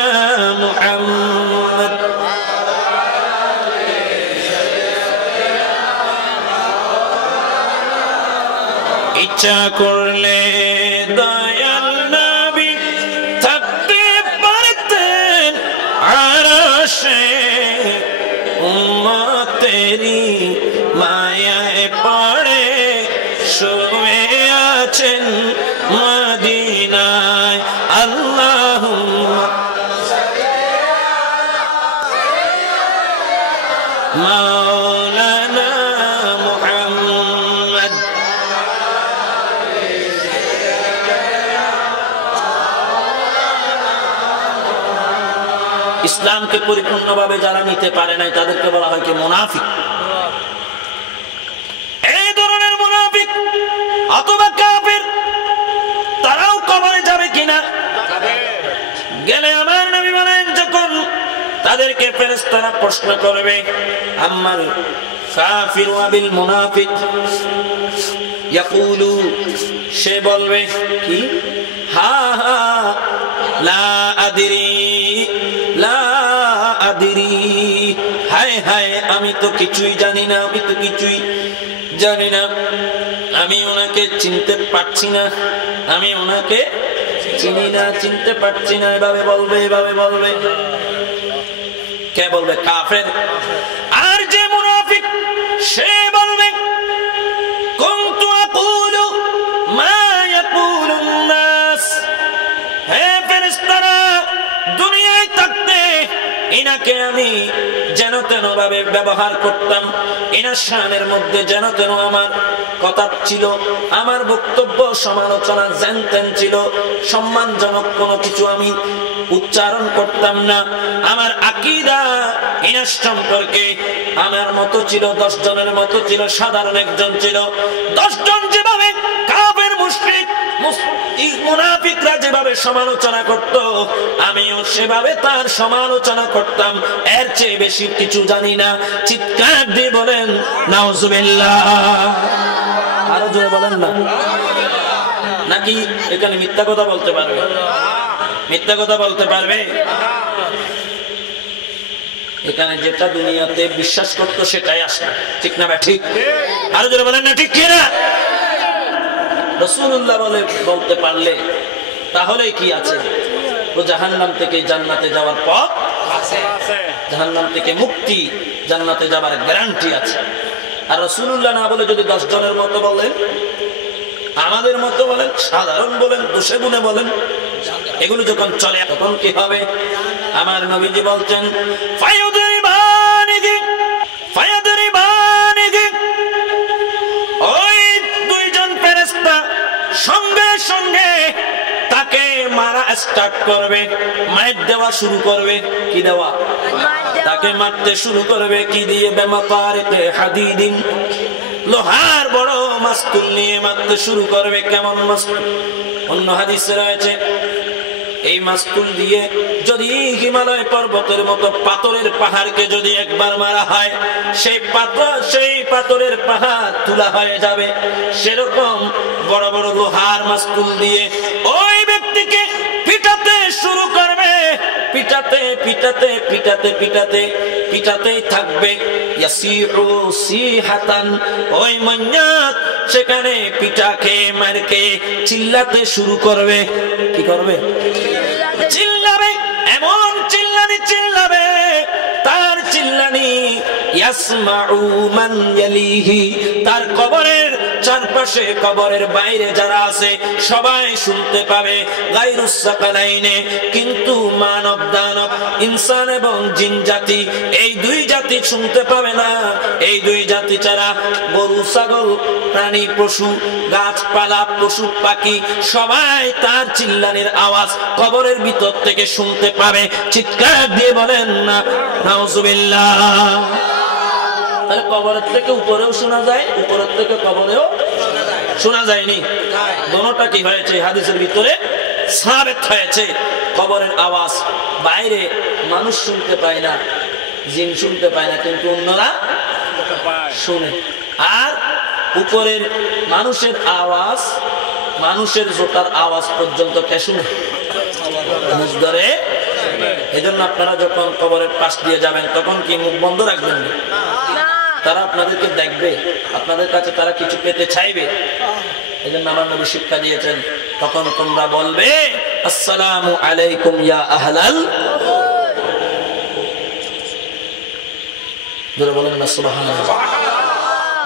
মুহাম্মদ ইচ্ছা করলে দয়াল নবী থাকতে পারতেন আরশে, উম্মতেরি মায়ায় পড়ে শুয়ে আছেন মদিনায়। আল্লাহুম্মা মাওলানা মুহাম্মদ। ইসলামকে পরিপূর্ণভাবে যারা নিতে পারে নাই তাদেরকে বলা হয় কি মুনাফিক। এই ধরনের মুনাফিক অথবা কাফির তারাও কবরে যাবে কিনা? গেলে আমার নবী বলেন, যখন তাদেরকে ফেরেশতারা প্রশ্ন করবে, আম্মাল কাফির ওয়া বিল মুনাফিক ইয়াকুলু, সে বলবে কি? হা হা লা আদরি লা আদরি, হায় হায় আমি তো কিছুই জানি না, আমি তো কিছুই জানি না, আমি ওনাকে চিনতে পারছি না, আমি ওনাকে চিনি না, চিনতে পারছি না, এভাবে বলবে, এভাবে বলবে। কে বলবে? কাফের। আর যে মুনাফিক সে বলবে, কুনতু আকুলু মা ইয়াকুলুন নাস, হে ফেরেশতারা, দুনিয়ায় থাকতে ইনাকে আমি যেন তেন ভাবে ব্যবহার করতাম, ইনার শানের মধ্যে যেন তেন আমার কথা ছিল, আমার বক্তব্য সমালোচনা যেন তেন ছিল, সম্মানজনক কোনো কিছু আমি উচ্চারণ করতাম না, আমার আকীদা ইনার সম্পর্কে আমার মতো ছিল, 10 জনের মতো ছিল, সাধারণ একজন ছিল। 10 জন যেভাবে কাফের মুশরিক মুনাফিকরা যেভাবে সমালোচনা করত, আমিও সেভাবে তার সমালোচনা করতাম, এর চেয়ে বেশি কিছু জানি না। চিৎকার দিয়ে বলেন নাউজুবিল্লাহ। আরো জোরে বলেন না। নাকি এখানে মিথ্যা কথা বলতে পারবে? মিথ্যা কথা বলতে পারবে? এখানে যেটা দুনিয়াতে বিশ্বাস করতো সেটাই আসে, ঠিক না ঠিক? আরো জোরে বলেন না, ঠিক কি না? রাসূলুল্লাহ বলতে পারলে তাহলে কি আছে? ও জাহান্নাম থেকে জান্নাতে যাওয়ার পথ আছে, জাহান্নাম থেকে মুক্তি, জান্নাতে যাওয়ার গ্যারান্টি আছে। আর রাসূলুল্লাহ না বলে যদি 10 জনের মতো বলেন, আমাদের মতো বলেন, সাধারণ বলেন, দোষে গুণে বলেন, এগুলো যখন চলে তখন কি হবে? আমার নবীজি বলছেন, ফায়ুদরিবানিহি ফায়ুদরিবানিহি, ওই 2 জন ফেরেশতা সঙ্গে সঙ্গে তাকে মারা স্টার্ট করবে, মাইর দেওয়া শুরু করবে। কি দেওয়া? তাকে মারতে শুরু করবে। কি দিয়ে? বেমাতারিকে হাদিদিন, লোহার বড় মাস্তুল নিয়ে মারতে শুরু করবে। কেমন মাস্তুল? অন্য হাদিসে রয়েছে এই মাস্তুল দিয়ে যদি হিমালয় পর্বতের মতো পাথরের পাহাড়কে যদি একবার মারা হয়, সেই পাথরের পাহাড় তুলা হয়ে যাবে। সেরকম বড় বড় লোহার মাস্তুল দিয়ে ওই ব্যক্তিকে পিটাতে শুরু করবে, পিটাতে পিটাতে পিটাতে পিটাতে পিটাতেই থাকবে। ইয়াসিউ সিহাতান, ওই মান্নাত সেখানে পিটা খেয়ে মার খেয়ে চিল্লাতে শুরু করবে। কি করবে? চিল্লাবে, এমন চিল্লানি চিল্লাবে, তার চিল্লানি ইয়াসমাউ মান ইয়ালিহি, তার কবরের চারপাশে কবরের বাইরে যারা আছে সবাই শুনতে পাবে। গায়রুস সাকালাইনে, কিন্তু মানব দানব ইনসান এবং জিন জাতি, এই দুই জাতি শুনতে পাবে না। এই দুই জাতি ছাড়া গরু ছাগল প্রাণী পশু গাছপালা পশু পাখি সবাই তার চিল্লানির আওয়াজ কবরের ভিতর থেকে শুনতে পাবে। চিৎকার দিয়ে বলেন না নাউজুবিল্লাহ। তাহলে কবরের থেকে উপরেও শোনা যায়, উপরের থেকে কবরেও শোনা যায়নি। দোনোটা কি হয়েছে? হাদিসের ভিতরে সাবিত হয়েছে। কবরের আওয়াজ বাইরে মানুষ শুনতে পায় না, জিন শুনতে পায় না, কিন্তু অন্যরা শুনে। আর উপরের মানুষের আওয়াজ, মানুষের জোতার আওয়াজ পর্যন্ত কে শুনে? ধরে। এই জন্য আপনারা যখন কবরের পাশ দিয়ে যাবেন তখন কি মুখ বন্ধ রাখবেন না? তারা আপনাদেরকে দেখবে, আপনাদের কাছে তারা কিছু পেতে চাইবে। এই জন্য আমার নবী শিক্ষা দিয়েছেন, তখন তোমরা বলবে আসসালামু আলাইকুম ইয়া আহলাল, ধরে বলেন না সুবহানাল্লাহ।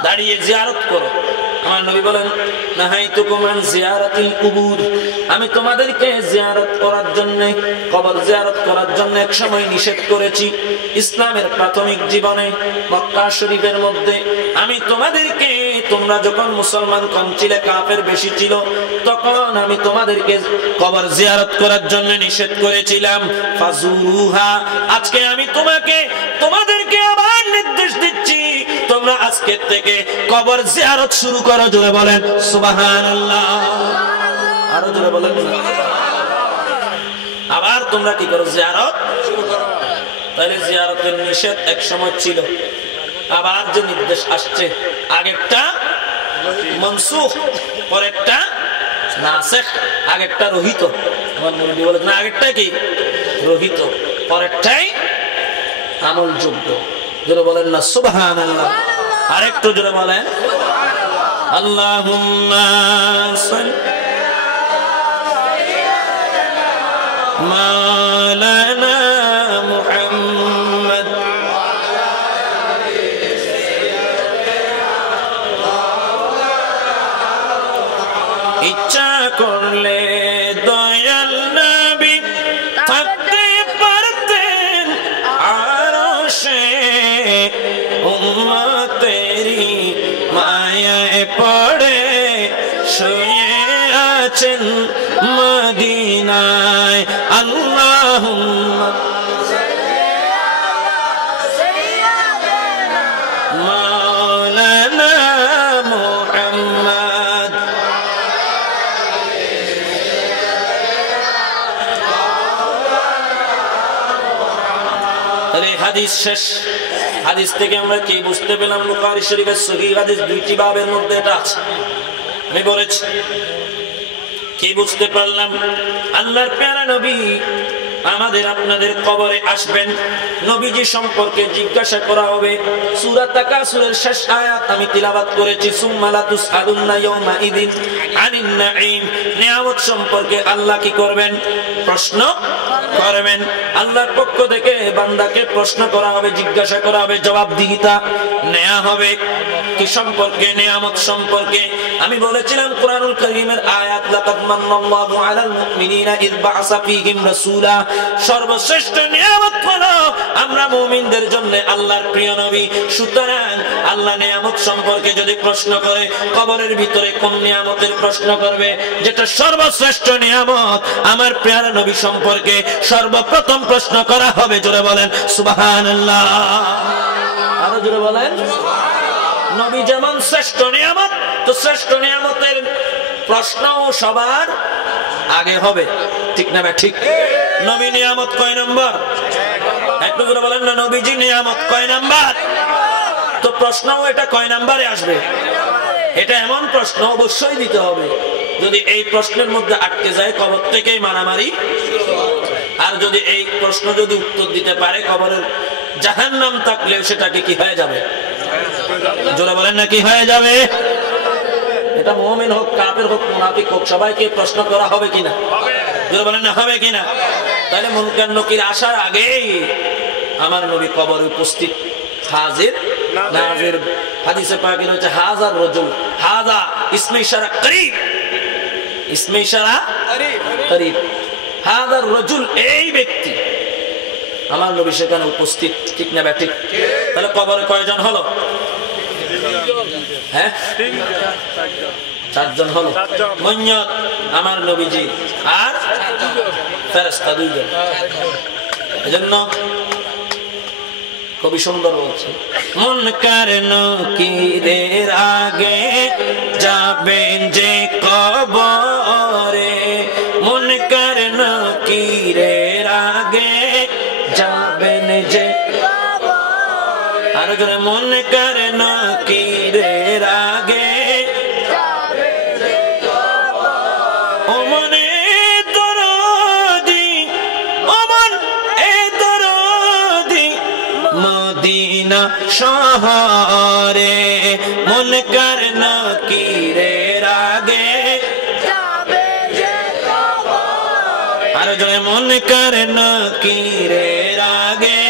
দাঁড়িয়ে জিয়ারত করো। আমার নবী বলেন নাহাইতুকুম আন জিয়ারাতিল কুবুর, আমি তোমাদেরকে জিয়ারত করার জন্য, কবর জিয়ারত করার জন্য এক সময় নিষেধ করেছি। ইসলামের প্রাথমিক জীবনে মক্কা শরীফের মধ্যে আমি তোমাদেরকে, তোমরা যখন মুসলমান কম ছিলে, কাফের বেশি ছিল, তখন আমি তোমাদেরকে কবর জিয়ারত করার জন্য নিষেধ করেছিলাম। ফাজুরুহা, আজকে আমি তোমাদেরকে আবার নির্দেশ দিচ্ছি, তোমরা আজকে থেকে কবর জিয়ারত শুরু করো। জোরে বলেন সুবহানাল্লাহ। আরো জোরে বলেন। আবার তোমরা কি করো? জিয়ারত শুরু করো। তাহলে জিয়ারতের নিষেধ এক সময় ছিল, আবার যে নির্দেশ আসছে, আগেরটা মনসুখ, পরেরটা নাসিখ। আগেরটা রহিত, আমার মুরব্বি বলেন না, আগেরটা কি রহিত, পরেরটাই আমলযোগ্য। জোরে বলেন না সুবহানাল্লাহ। আরেকটু জোরে বলেন আল্লাহুম্মা সাল্লি মাওলানা মুহাম্মদ। ইচ্ছা করলে দয়াল নবী থাকতে পারতেন আরশে, উম্মতেরি মায়ায় পড়ে শুয়ে আছেন মদিনায়। আল্লাহুম্মা মাওলানা মুহাম্মদ। হাদিস শেষ। হাদিস থেকে আমরা কি বুঝতে পেলাম? বুখারী শরীফের সহিহ হাদিস, দুইটি বাবের মধ্যে এটা আছে, আমি বলেছি। কি বুঝতে পারলাম? আল্লাহর প্যারা নবী আমাদের আপনাদের কবরে আসবেন, নবীজি সম্পর্কে জিজ্ঞাসা করা হবে। সূরা তাকাসুরের শেষ আয়াত আমি তিলাওয়াত করেছি, সুম্মা লা তুসআলুন্না ইয়াওমা ইদিন আনিন নাঈম। নিয়ামত সম্পর্কে আল্লাহ কি করবেন? প্রশ্ন করবেন। আল্লাহর পক্ষ থেকে বান্দাকে প্রশ্ন করা হবে, জিজ্ঞাসা করা হবে, জবাবদিহিতা নেওয়া হবে। কি সম্পর্কে? নিয়ামত সম্পর্কে। আমি বলেছিলাম কুরআনুল কারীমের আয়াত, লাকাদ মান্নাল্লাহু আলাল মুমিনিনা ইয বা'আসা ফীহিম রাসূলা। সর্বশ্রেষ্ঠ নিয়ামত হলো আমরা মুমিনদের জন্য আল্লাহর প্রিয় নবী। সুতরাং আল্লাহ নিয়ামত সম্পর্কে যদি প্রশ্ন করে, কবরের ভিতরে কোন নিয়ামতের প্রশ্ন করবে? যেটা সর্বশ্রেষ্ঠ নিয়ামত, আমার প্রিয় নবী সম্পর্কে সর্বপ্রথম প্রশ্ন করা হবে। জোরে বলেন সুবহানাল্লাহ। আরো জোরে বলেন। নবী যেমন শ্রেষ্ঠ নিয়ামত, তো শ্রেষ্ঠ নিয়ামতের প্রশ্নও সবার আগে হবে। ঠিক না ঠিক? নবী নিয়ামত কয় নাম্বার? একটু করে বলেন না, নবীজি নিয়ামত কয় নাম্বার? তো প্রশ্নও এটা কয় নাম্বারে আসবে? এটা এমন প্রশ্ন অবশ্যই দিতে হবে, যদি এই প্রশ্নের মধ্যে আটকে যায় কবর থেকেই মারামারি। আর যদি এই প্রশ্ন যদি উত্তর দিতে পারে কবরের জাহান্নাম থাকলেও সেটাকে কি হয়ে যাবে? জোরে বলেন না, কি হয়ে যাবে? এটা মুমিন হোক, কাফের হোক, মুনাফিক হোক, সবাইকে প্রশ্ন করা হবে কিনা? জোরে বলেন না, হবে কিনা? তাহলে মুনকার নকির আসার আগেই আমার নবী কবরে উপস্থিত, হাজির নাজির। হাদিসে পাকে হচ্ছে হাজার রজুল, হাজা ইসমে ইশারা করিব, ইসমে ইশারা করিব, হাজার রজুল, এই ব্যক্তি আমার নবী সেখানে উপস্থিত, ঠিক না ঠিক? তাহলে কবরে কয়জন হলো? হ্যাঁ, 4 জন হলো। ময়্যত আমার নবীজি আর ফেরেশতা 2 জন। এজন্য কবি সুন্দর বলছে, মুনকার নকিরের আগে যাবেন যে কবরে, মুনকার নকিরের আগে যাবেন যে, আর জোরে, মুনকার নকিরের আগে ও মনে দরদি, ও মন এ দরদি মদিনা শহরে, মুনকার নকিরের আগে, আর জোরে, মুনকার নকিরের আগে,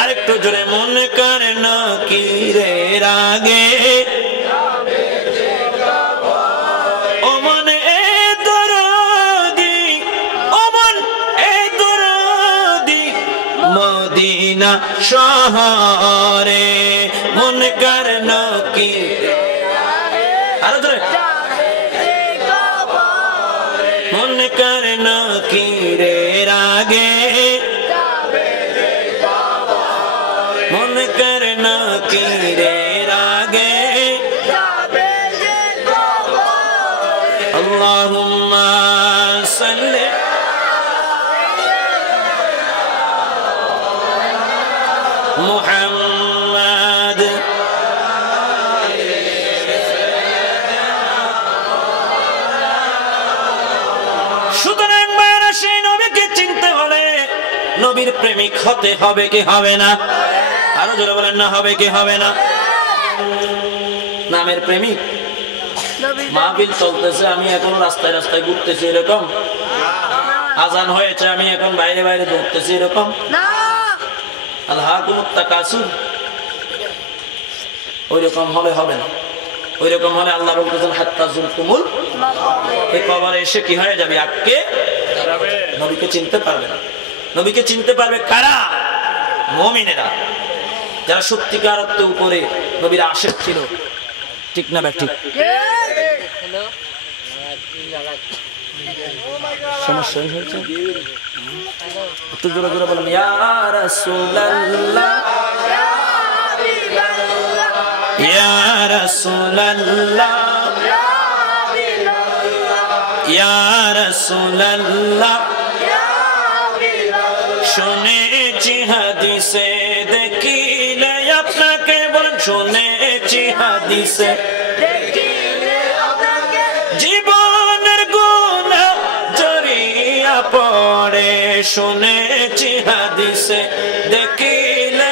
আরেকটু জোরে, মুনকার নকিরের আগে ও মন এ দরদি, ও মন এ দরদি মদিনা শহরে, মুনকার নকিরের আগে, আরো জোরে, মুনকার নকিরের আগে, মুনকার নকিরের আগে, আল্লাহুম্মা সাল্লি মুহাম্মাদ। সুতরাং বাইরা, সেই নবীকে চিনতে হলে নবীর প্রেমিক হতে হবে কি হবে না? আরো জোরে বলেন না, হবে কি হবে না? নামের প্রেমিক। মাহফিল চলতেছে, আমি এখন রাস্তায় রাস্তায় ঘুরতেছি, এরকম? আজান হয়েছে, আমি এখন বাইরে বাইরে দৌড়তেছি, এরকম? আলহাকুমুত তাকাসুর, ওইরকম হলে হবে না। ওইরকম হলে আল্লাহ বলতেছেন হাত্তা যুরতুমুল, এই কবরে এসে কি হয়ে যাবে? আটকে নবীকে চিনতে পারবে না। নবীকে চিনতে পারবে কারা? মুমিনেরা, যারা সত্যিকার অর্থে উপরে নবীর আশিক ছিল, ঠিক না ঠিক? সমস্যা হয়েছে, একটু জোরে জোরে বলেন, ইয়া রাসূলুল্লাহ, ইয়া রাসূলুল্লাহ, ইয়া রাসূলুল্লাহ, শুনেছি হাদিসে দেখিলে আপনাকে, বলেন শুনেছি হাদিসে জীবনের গুনাহ জড়িয়া পড়ে, শুনেছি হাদিসে দেখিলে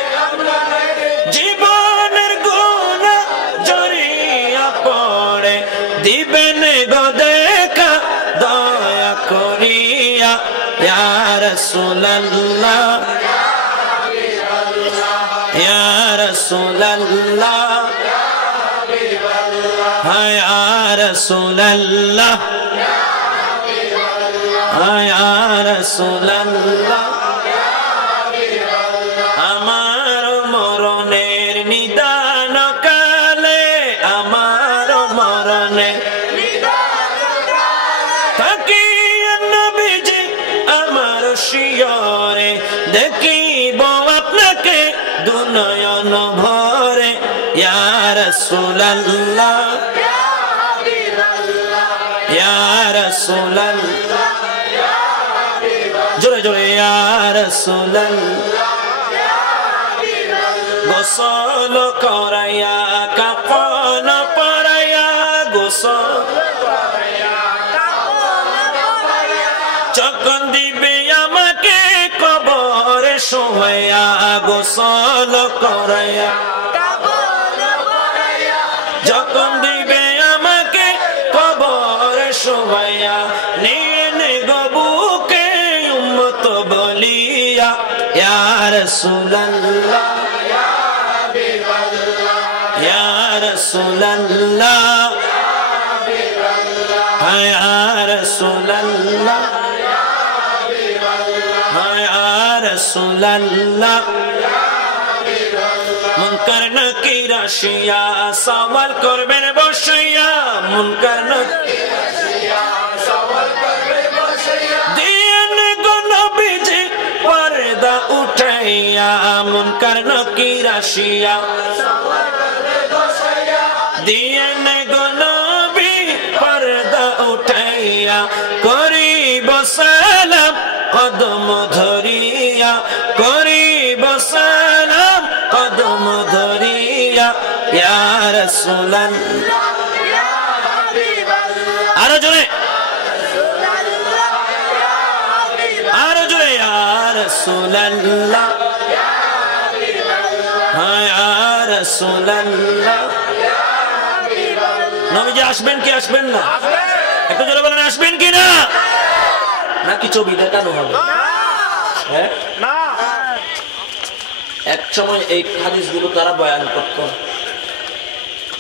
জীবনের গুনাহ জড়িয়া পড়ে, দিবেন গো দেখা দয়া করিয়া, ইয়া রাসূলুল্লাহ, ইয়া রাসূলুল্লাহ, ইয়া রাসূলুল্লাহ, ইয়া রাসূলুল্লাহ, আমার মরণের নিদান কালে, আমার মরণের তাকিয়ে নবীজি আমার শিয়রে, দেখিব আপনাকে দুনয়ন ভরে, ইয়া রাসূলুল্লাহ, ইয়া রাসূলুল্লাহ জোরে জোরে ইয়া রাসূলুল্লাহ গোসল করাইয়া কাফন পরাইয়া গোসল যখন দিবে আমাকে কবরে শোয়াইয়া গোসল করাইয়া যখন দিবে আমাকে কবরে শোয়াইয়া নিয়ে নেগো বুকে উম্মত বলিয়া ইয়া রাসূলুল্লাহ ইয়া রাসূলুল্লাহ ইয়া রাসূলুল্লাহ ইয়া রাসূলুল্লাহ মুনকার নাকির আসিয়া সওয়াল করবেন বসিয়া মুনকার নাকির আসিয়া সওয়াল করবেন বসিয়া দিন গো নবীজি পর্দা উঠাইয়া মুনকার নাকির আসিয়া সওয়াল করবেন বসিয়া দিন গো নবী পর্দা উঠাইয়া করিব সালাম কদম ধরিয়া করিব সালাম কদম ধরিয়া ইয়া রাসূলুল্লাহ ইয়া হাবিবাল্লাহ আরো জোরে আরো জোরে ইয়া রাসূলুল্লাহ ইয়া হাবিবাল্লাহ ইয়া রাসূলুল্লাহ ইয়া হাবিবাল্লাহ নবীজি আসবেন কি আসবেন না একটু জোরে বলেন আসবেন কি না নাকি ছবি দেখানো হবে হ্যাঁ না এক সময় এই হাদিসগুলো তারা বয়ান করত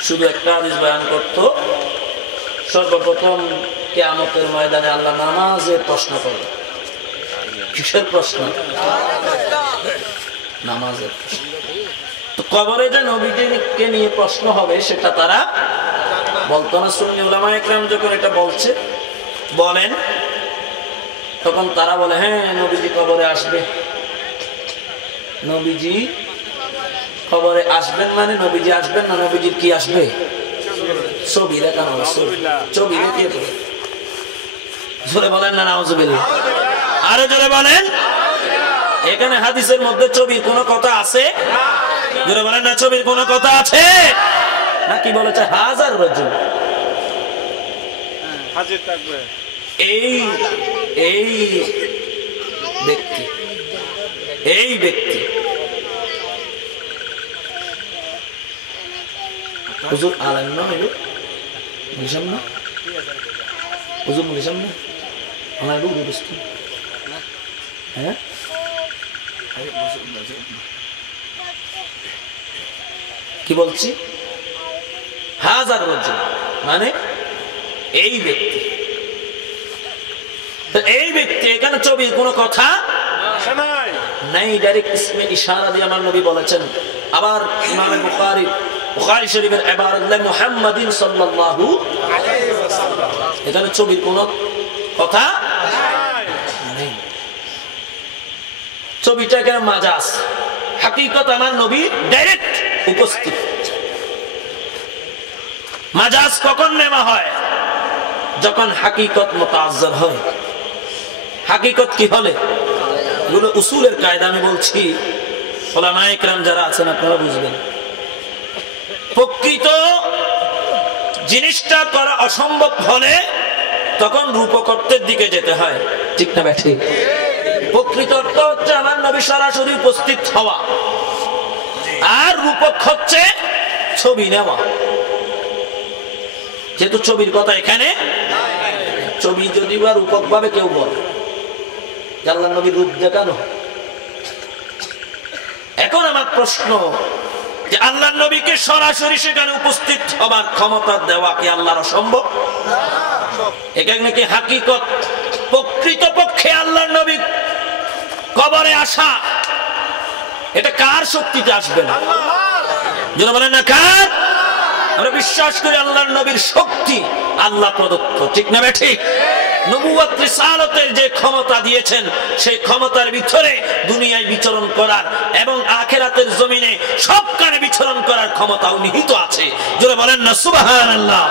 শুধু একটা হাদিস বয়ান করত সর্বপ্রথম কিয়ামতের ময়দানে আল্লাহ নামাজের প্রশ্ন করে কিসের প্রশ্ন নামাজের তো কবরে যে নবীকে নিয়ে প্রশ্ন হবে সেটা তারা বলতো না সুন্নি উলামায়ে কেরাম যখন এটা বলছে বলেন তখন তারা বলে হ্যাঁ নবীজি কবরে আসবে নবীজি কবরে আসবেন মানে নবীজি আসবেন না নবীজির কি আসবে ছবি দেখানো ছবি দেখিয়ে দেবে জোরে বলেন না নাউজুবিল্লাহ আরো জোরে বলেন এখানে হাদিসের মধ্যে ছবির কোনো কথা আছে জোরে বলেন না ছবির কোনো কথা আছে নাকি বলেছে হাজার রাজুল হাজির থাকবে এই ব্যক্তি হুজুর আলেম না হইল বুঝলাম না হুজুর বুঝলাম না আমার বুঝতে হ্যাঁ কি বলছি হাজার রাজুল মানে এই ব্যক্তি এই ব্যক্তি এখানে ছবির কোনো কথা নাই ডাইরেক্ট ইসমে ইশারা দিয়ে আমার নবী বলেছেন আবার ইমাম বুখারী শরীফের ইবারত মুহাম্মাদিন সাল্লাল্লাহু আলাইহি ওয়াসাল্লাম এখানে ছবির কোনো কথা নাই ছবিটা কেন মাজাজ হাকিকত আমার নবী ডাইরেক্ট উপস্থিত মাজাজ কখন নেওয়া হয় যখন হাকিকত মুতাআজ্জার হয় হাকিকত কি হলে এগুলো উসুলের কায়দা আমি বলছি উলামায়ে কেরাম যারা আছেন আপনারা বুঝবেন প্রকৃত জিনিসটা করা অসম্ভব হলে তখন রূপকর্তের দিকে যেতে হয় ঠিক না ব্যাঠি প্রকৃত অর্থ হচ্ছে আমার নবী সরাসরি উপস্থিত হওয়া আর রূপক হচ্ছে ছবি নেওয়া যেহেতু ছবির কথা এখানে ছবি যদি বা রূপক ভাবে কেউ বলে আল্লাহর নবীর রূপ দেখানো এখন আমার প্রশ্ন যে আল্লাহর নবীকে সরাসরি সেখানে উপস্থিত হবার ক্ষমতা দেওয়া কি আল্লাহর অসম্ভব এখানে কি হাকিকত প্রকৃতপক্ষে আল্লাহর নবী কবরে আসা এটা কার শক্তিতে আসবে না যারা বলেন না কার আমরা বিশ্বাস করি আল্লাহর নবীর শক্তি আল্লাহ প্রদত্ত ঠিক না ঠিক নবুয়ত রিসালাতের যে ক্ষমতা দিয়েছেন সেই ক্ষমতার ভিতরে দুনিয়ায় বিচরণ করার এবং আখিরাতের জমিনে সবখানে বিচরণ করার ক্ষমতাও নিহিত আছে যারা বলেন না সুবহানাল্লাহ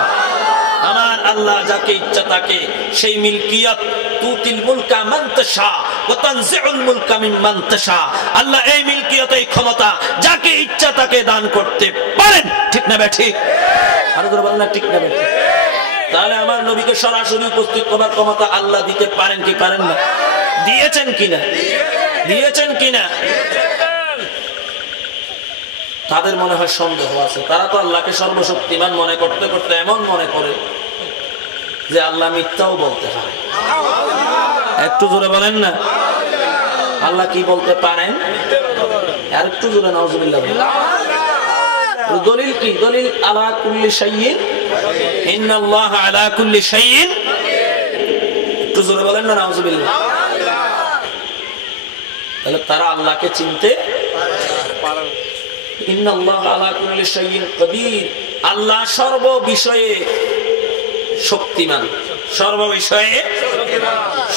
আমার আল্লাহ যাকে ইচ্ছা তাকে সেই মিলকিয়াত তুতিল মুলকা মান তাশা ওয়া তানজিউল মুলকা মিম্মান তাশা, আল্লাহ এই মিলকিয়াত এই ক্ষমতা যাকে ইচ্ছা তাকে দান করতে পারেন। ঠিক না ঠিক? আর ধরে বলেন না ঠিক না ঠিক? তাহলে আমার নবীকে সরাসরি উপস্থিত করার ক্ষমতা আল্লাহ দিতে পারেন কি পারেন না? দিয়েছেন কিনা? দিয়েছেন কিনা? তাদের মনে হয় সন্দেহ আছে। তারা তো আল্লাহকে সর্বশক্তিমান মনে করতে করতে এমন মনে করে যে আল্লাহ মিথ্যাও বলতে হয়। একটু জোরে বলেন না, আল্লাহ কি বলতে পারেন? আর একটু জোরে নাউজুবিল্লাহ। দলিল কি? দলিল আলা কুল্লি শাইইন ইন্নাল্লাহ আলা কুল্লি শাইইন। একটু জোরে বলেন না নাউজুবিল্লাহ। তাহলে তারা আল্লাহকে চিনতে পারে। ইন্নাল্লাহ আলা কুল্লি শাইইন কাদির, আল্লাহ সর্ব বিষয়ে শক্তিমান, সর্ব বিষয়ে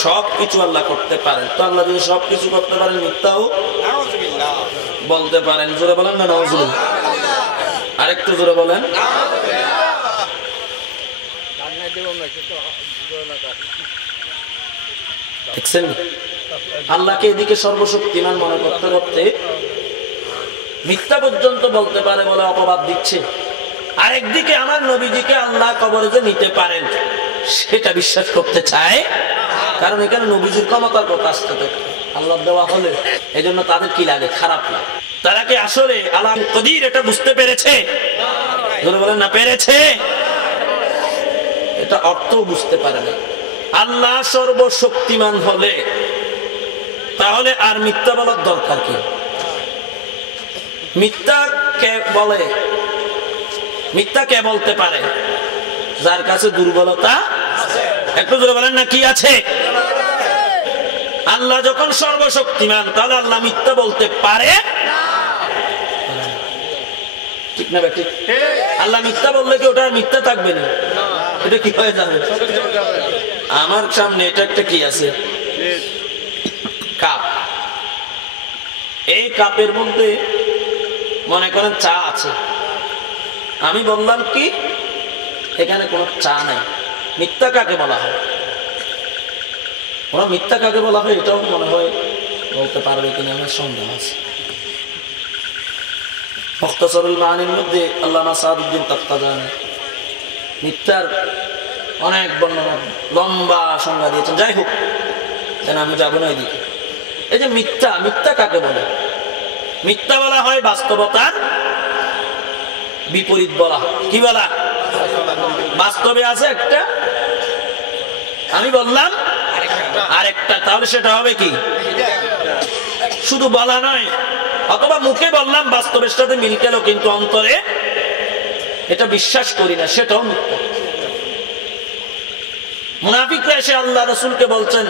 সবকিছু আল্লাহ করতে পারেন। তো আল্লাহ যদি সবকিছু করতে পারেন, মিথ্যাও বলতে পারেন। জোরে বলেন না নাউজুবিল্লাহ। আরেকটু জোরে বলেন। দেখছেন আল্লাহকে এদিকে সর্বশক্তিমান মনে করতে করতে মিথ্যা পর্যন্ত বলতে পারে বলে অপবাদ দিচ্ছে। আরেকদিকে আমার নবীজিকে আল্লাহ কবরে যে নিতে পারেন সেটা বিশ্বাস করতে চায়। কারণ এখানে নবীজির ক্ষমতার কথা আসতে থাকে, আল্লাহ দেওয়া হলে এই জন্য তাদের কি লাগে? খারাপ লাগে। তারা কি আসলে আল্লাহ কদির এটা বুঝতে পেরেছে? বলেন না পেরেছে? এটা অর্থ বুঝতে পারে না। আল্লাহ সর্বশক্তিমান হলে তাহলে আর মিথ্যা বলার দরকার কি? মিথ্যা কে বলে? মিথ্যা কে বলতে পারে? যার কাছে দুর্বলতা। একটু জোরে বলেন না কি আছে? আল্লাহ যখন সর্বশক্তিমান তাহলে আল্লাহ মিথ্যা বলতে পারে? ঠিক না ঠিক? আল্লাহ মিথ্যা বললে কি ওটা মিথ্যা থাকবে না? এটা কি হয়ে যাবে? আমার সামনে এটা একটা কি আছে? কাপ। এই কাপের মধ্যে মনে করেন চা আছে। আমি বললাম কি এখানে কোনো চা নাই। মিথ্যা কাকে বলা হয়? ওরা মিথ্যা কাকে বলা হয় এটাও মনে হয় বলতে পারবে কিনা আমার সন্দেহ আছে। মুখতাসারুল মাআনির মধ্যে আল্লামা সাদউদ্দিন তাফতাজানি মিথ্যার অনেক বর্ণনা লম্বা সংজ্ঞা দিয়েছেন। যাই হোক, কেন আমি যাবো না এদিকে। এই যে মিথ্যা, মিথ্যা কাকে বলে? মিথ্যা বলা হয় বাস্তবতার বিপরীত বলা। কি বলা? বাস্তবে আছে একটা, আমি বললাম আরেকটা, তাহলে সেটা হবে কি? শুধু বলা নয়, অথবা মুখে বললাম বাস্তবের সাথে মিল গেল কিন্তু অন্তরে এটা বিশ্বাস করি না, সেটাও মিথ্যা। মুনাফিকরা এসে আল্লাহ রাসূলকে বলছেন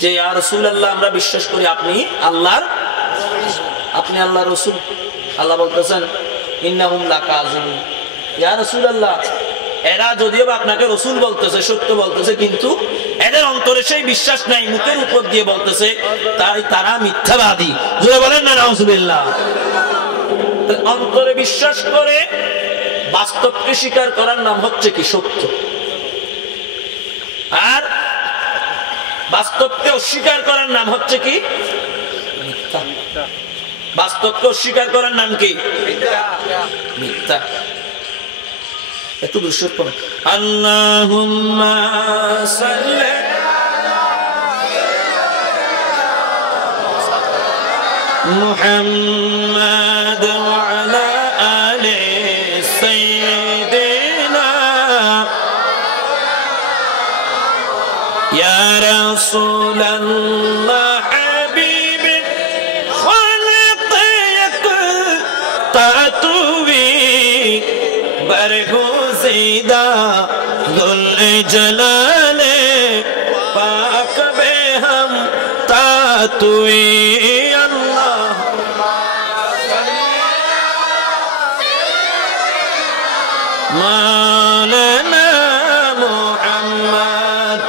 যে ইয়া রাসূলুল্লাহ আমরা বিশ্বাস করি আপনি আল্লাহর রাসূল। আল্লাহ বলতেছেন ইন্নাহুম লাকাযিবুন। ইয়া রাসূলুল্লাহ এরা যদিও আপনাকে রাসূল বলতেছে, সত্য বলতেছে, কিন্তু এদের অন্তরে সেই বিশ্বাস নাই, মুখের উপর দিয়ে বলতেছে, তাই তারা মিথ্যাবাদী। জোরে বলেন না নাউজুবিল্লাহ। অন্তরে বিশ্বাস করে বাস্তবকে স্বীকার করার নাম হচ্ছে কি? সত্য। আর বাস্তবকে অস্বীকার করার নাম হচ্ছে কি? মিথ্যা। বাস্তবকে অস্বীকার করার নাম কি? মিথ্যা। একটু দৃশ্য করুন। আল্লাহুম্মা সাল্লি মুহাম্মাদ ওয়া আলা আলি সাইয়্যিদিনা ইয়া রাসূলুল্লাহ হাবিবি খালাক তাতুবি बरगुज़ीदा दुल जलाले पाक बे हम तातुई अल्लाह मौलाना मुहम्मद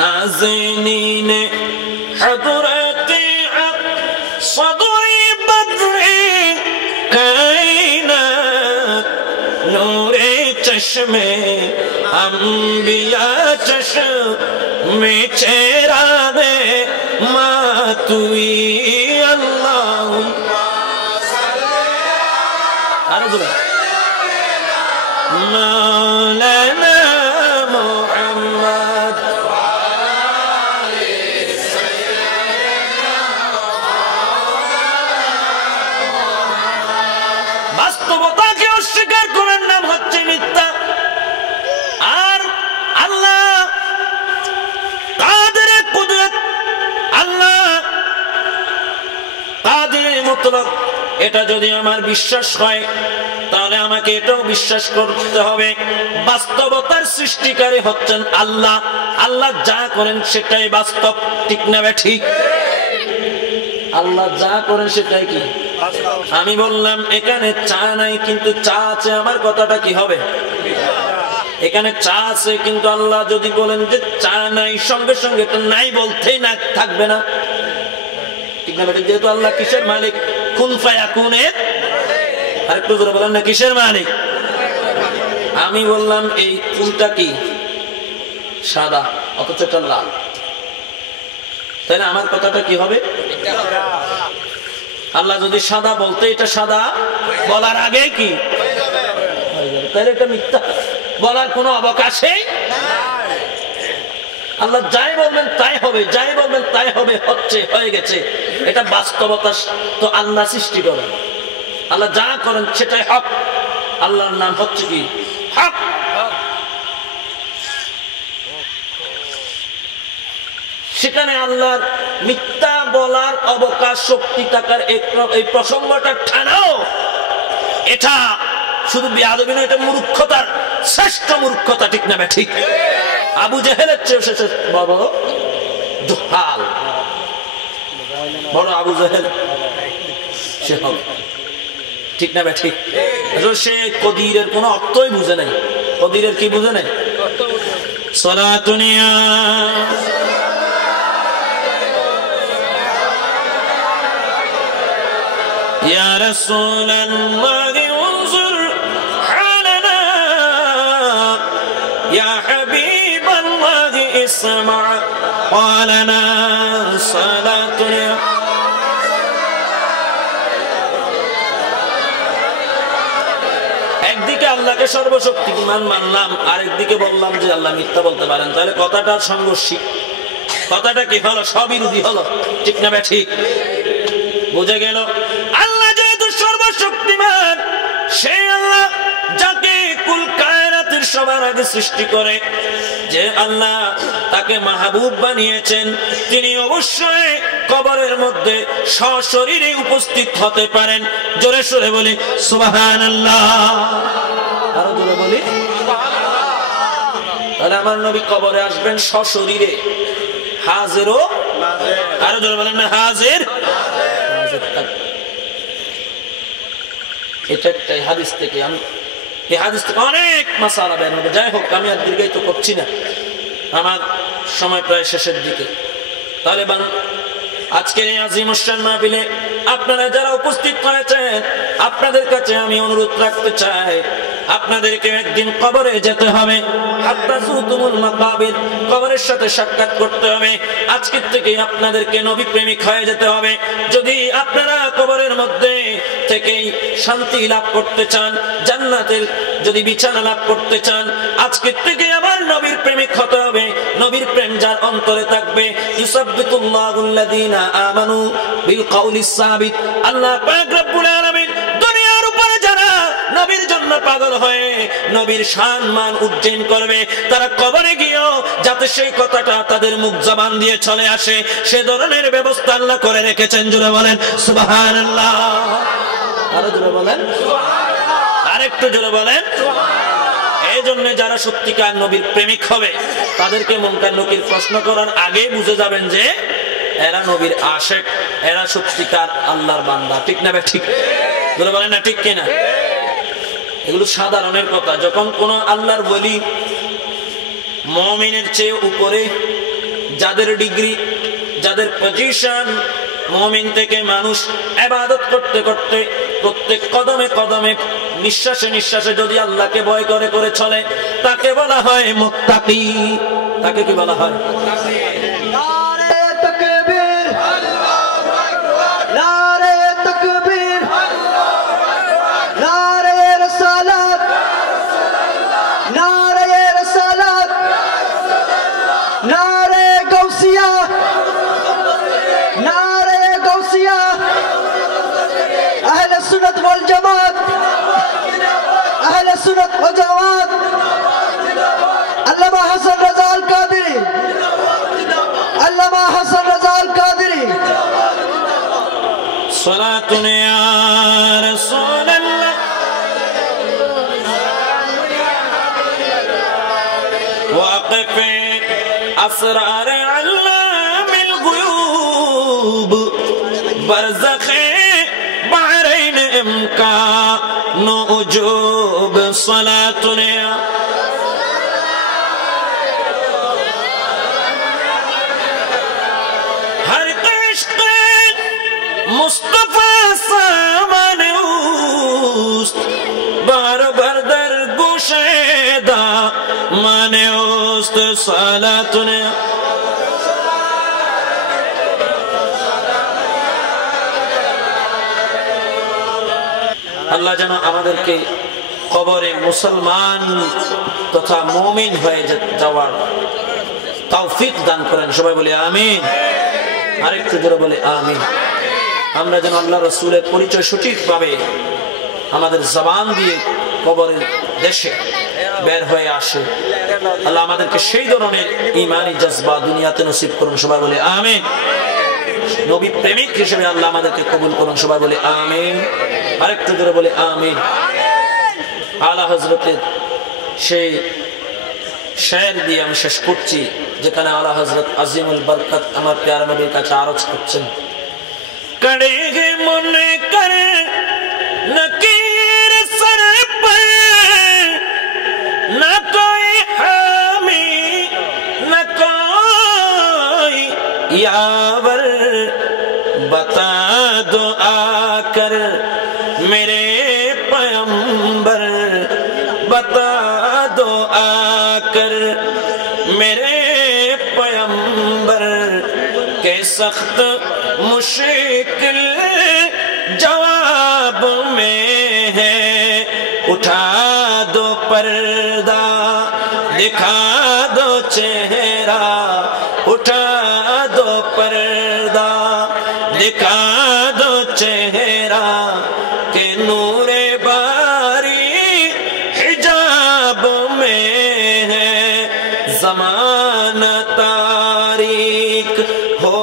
नाज़नीन हज़रत चश्मे अंबिया चश्मे चेहराने मातुई अल्लाह मौलाना मोहम्मद বাস্তবতাকে অস্বীকার করার নাম হচ্ছে মিথ্যা। আর আল্লাহ কাদের কুদরত, আল্লাহ কাদের মুতলক, এটা যদি আমার বিশ্বাস হয় তাহলে আমাকে এটাও বিশ্বাস করতে হবে বাস্তবতার সৃষ্টিকারী হচ্ছেন আল্লাহ। আল্লাহ যা করেন সেটাই বাস্তব, ঠিক না ঠিক? আল্লাহ যা করেন সেটাই কি? আমি বললাম এখানে চা নাই কিন্তু চা আছে, আমার কথাটা কি হবে? এখানে চা আছে কিন্তু আল্লাহ যদি বলেন যে চা নাই, সঙ্গে সঙ্গে তো নাই বলতেই না থাকবে না, ঠিক না? যেহেতু আল্লাহ কিসের মালিক? কুন ফায়াকুনের। আরেকটু জোরে বলেন না, কিসের মালিক? আমি বললাম এই ফুলটা কি সাদা অথচ এটা লাল, তাই না? আমার কথাটা কি হবে? আল্লাহ যদি সাদা বলতে এটা সাদা বলার আগে কি তাহলে এটা মিথ্যা বলার কোনো অবকাশই নাই। আল্লাহ যাই বলবেন তাই হবে, যাই বলবেন তাই হবে, হচ্ছে, হয়ে গেছে, এটা বাস্তবতা। তো আল্লাহ সৃষ্টি করেন, আল্লাহ যা করেন সেটাই হক। আল্লাহর নাম হচ্ছে কি? হক। সেখানে আল্লাহর মিথ্যা বলার অবকাশ শক্তি থাকার এই প্রসঙ্গটা ঠানাও, এটা শুধু বেয়াদবি নয়, এটা মূর্খতার শ্রেষ্ঠ মূর্খতা, ঠিক না ঠিক? আবু জেহেলের চেয়ে শেষে বড় জুহাল, বড় আবু জেহেল সে হবে, ঠিক না ঠিক? সে কদিরের কোন অর্থই বুঝে নাই। কদিরের কি বুঝে নাই? সালাতুনিয়া يا رسول الله انظر حالنا يا حبيب الله اسمع قالنا صلاتنا একদিকে আল্লাহকে সর্বশক্তিমান মানলাম, আরেকদিকে বললাম যে আল্লাহ মিথ্যা বলতে পারেন, তাহলে কথাটা সংঘর্ষিক, কথাটা কি হলো? সবিরোধী হলো, ঠিক না ঠিক? বুঝে গেল? আল্লাহ যেহেতু সর্বশক্তিমান, সেই আল্লাহ যাকে কুল কায়নাতের সবার আগে সৃষ্টি করে, যে আল্লাহ তাকে মাহবুব বানিয়েছেন, তিনি অবশ্যই কবরের মধ্যে সশরীরে উপস্থিত হতে পারেন। জোরে সোরে বলি সুবহানাল্লাহ। আরো জোরে বলি সুবহানাল্লাহ। তাহলে আমার নবী কবরে আসবেন সশরীরে, হাজির ও নাজির। আরো জোরে বলেন না, হাজির। এটা একটাই হাদিস থেকে, আমি এই হাদিস থেকে অনেক মাসালা বের হবে। যাই হোক, আমি আর দীর্ঘায়িত করছি না, আমার সময় প্রায় শেষের দিকে। তাহলে আজকের এই আজিমুশান মাহফিলে আপনারা যারা উপস্থিত হয়েছেন, আপনাদের কাছে আমি অনুরোধ রাখতে চাই, আপনাদেরকে একদিন কবরে যেতে হবে, কবরের সাথে সাক্ষাৎ করতে হবে। আজকের থেকে আপনাদেরকে নবী প্রেমিক হয়ে যেতে হবে। যদি আপনারা কবরের মধ্যে থেকেই শান্তি লাভ করতে চান, জান্নাতের যদি বিছানা লাভ করতে চান, আজকের থেকে আমার নবীর প্রেমিক হতে হবে। নবীর প্রেম যার অন্তরে থাকবে, ইউসাব্বিতুল্লাহুল্লাযীনা আমানু বিল কাউলিস সাবিত। আল্লাহ পাক রব্বুল আলামিন দুনিয়ার উপরে যারা নবীর জন্য পাগল হয়ে নবীর সম্মান উজ্জীন করবে, তারা কবরে গিয়েও যাতে সেই কথাটা তাদের মুখ জবান দিয়ে চলে আসে, সে ধরনের ব্যবস্থা আল্লাহ করে রেখেছেন। জোরে বলেন সুবহানাল্লাহ। আরো জোরে বলেন সুবহানাল্লাহ। আরেকটু জোরে বলেন সুবহানাল্লাহ। এই জন্য যারা সত্যিকার নবীর প্রেমিক হবে, তাদেরকে মুনকার নকির প্রশ্ন করার আগে বুঝে যাবেন যে এরা নবীর আশেক, এরা সত্যিকার আল্লাহর বান্দা, ঠিক না ঠিক? জোরে বলেন না, ঠিক কিনা? এগুলো সাধারণের কথা। যখন কোন আল্লাহর ওলি মুমিনের চেয়ে উপরে, যাদের ডিগ্রি, যাদের পজিশন, মুমিন থেকে মানুষ ইবাদত করতে করতে প্রত্যেক কদমে কদমে নিঃশ্বাসে নিঃশ্বাসে যদি আল্লাহকে ভয় করে করে চলে তাকে বলা হয় মুত্তাকি। তাকে কি বলা হয়? নারে তাকবীর, নারে তাকবীর, নারে রিসালাত, নারে রিসালাত, নারে গাউসিয়া, নারে গাউসিয়া, আহলে সুন্নাত ওয়াল জামাত, আহলে সুন্নাত ওয়াল জামাত, আল্লামা হাসান রাজা আল কাদেরী, আল্লামা হাসান রাজা আল কাদেরী। সালাতুন ইয়া রাসূলুল্লাহ ওয়াকিফ আসরার আল্লামিল গুয়ুব বারযাখ বাহরাইন ইমকান উজুব। সালাতুন ইয়া मुस्तफा सामने उस्त बार बार दर गुशेदा माने उस्त। सालातुन আল্লাহ যেন আমাদেরকে কবরে মুসলমান তথা মুমিন হয়ে যাওয়ার তৌফিক দান করেন। সবাই বলি আমিন। আরেকটু জোরে বলি আমিন। আমরা যেন আল্লাহ রাসূলের পরিচয় সঠিকভাবে আমাদের জবান দিয়ে কবরের দেশে বের হয়ে আসে। আল্লাহ আমাদেরকে সেই ধরনের ঈমানি জজবা দুনিয়াতে নসিব করুন। সবাই বলে আমিন। নবী প্রেমিক হিসেবে আল্লাহ আমাদেরকে কবুল করুন। সবাই বলে আমিন। আরেকটু জোরে বলে আমিন। আলা হযরতের সেই শের দিয়ে আমি শেষ করছি, যেখানে আলা হযরত আজিমুল বরকত আমার প্যারা নবীর কাছে আরজ করছেন, कड़े है मुनकर नकीर सर पर न कोई हामी न कोई यावर, बता दो आकर मेरे पैगंबर, बता दो आकर मेरे पैगंबर के सख्त मुश्किल जवाब में है, उठा दो पर्दा दिखा दो चेहरा, उठा दो पर्दा दिखा दो चेहरा के नूरे बारी हिजाब में है, ज़माना तारीक हो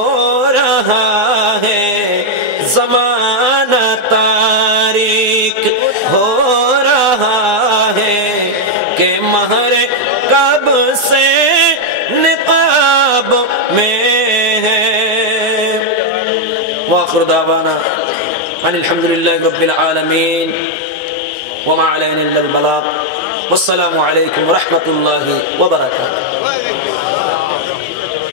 रहा है, ज़माना तारीक हो रहा है कि महरे कब से निकाब में है। वाखिर दावाना अनिल हम्दुलिल्लाहि रब्बिल आलमीन व मा अलैना इल्लल बलाग। वस्सलामु अलैकुम व रहमतुल्लाहि व बरकातुहू।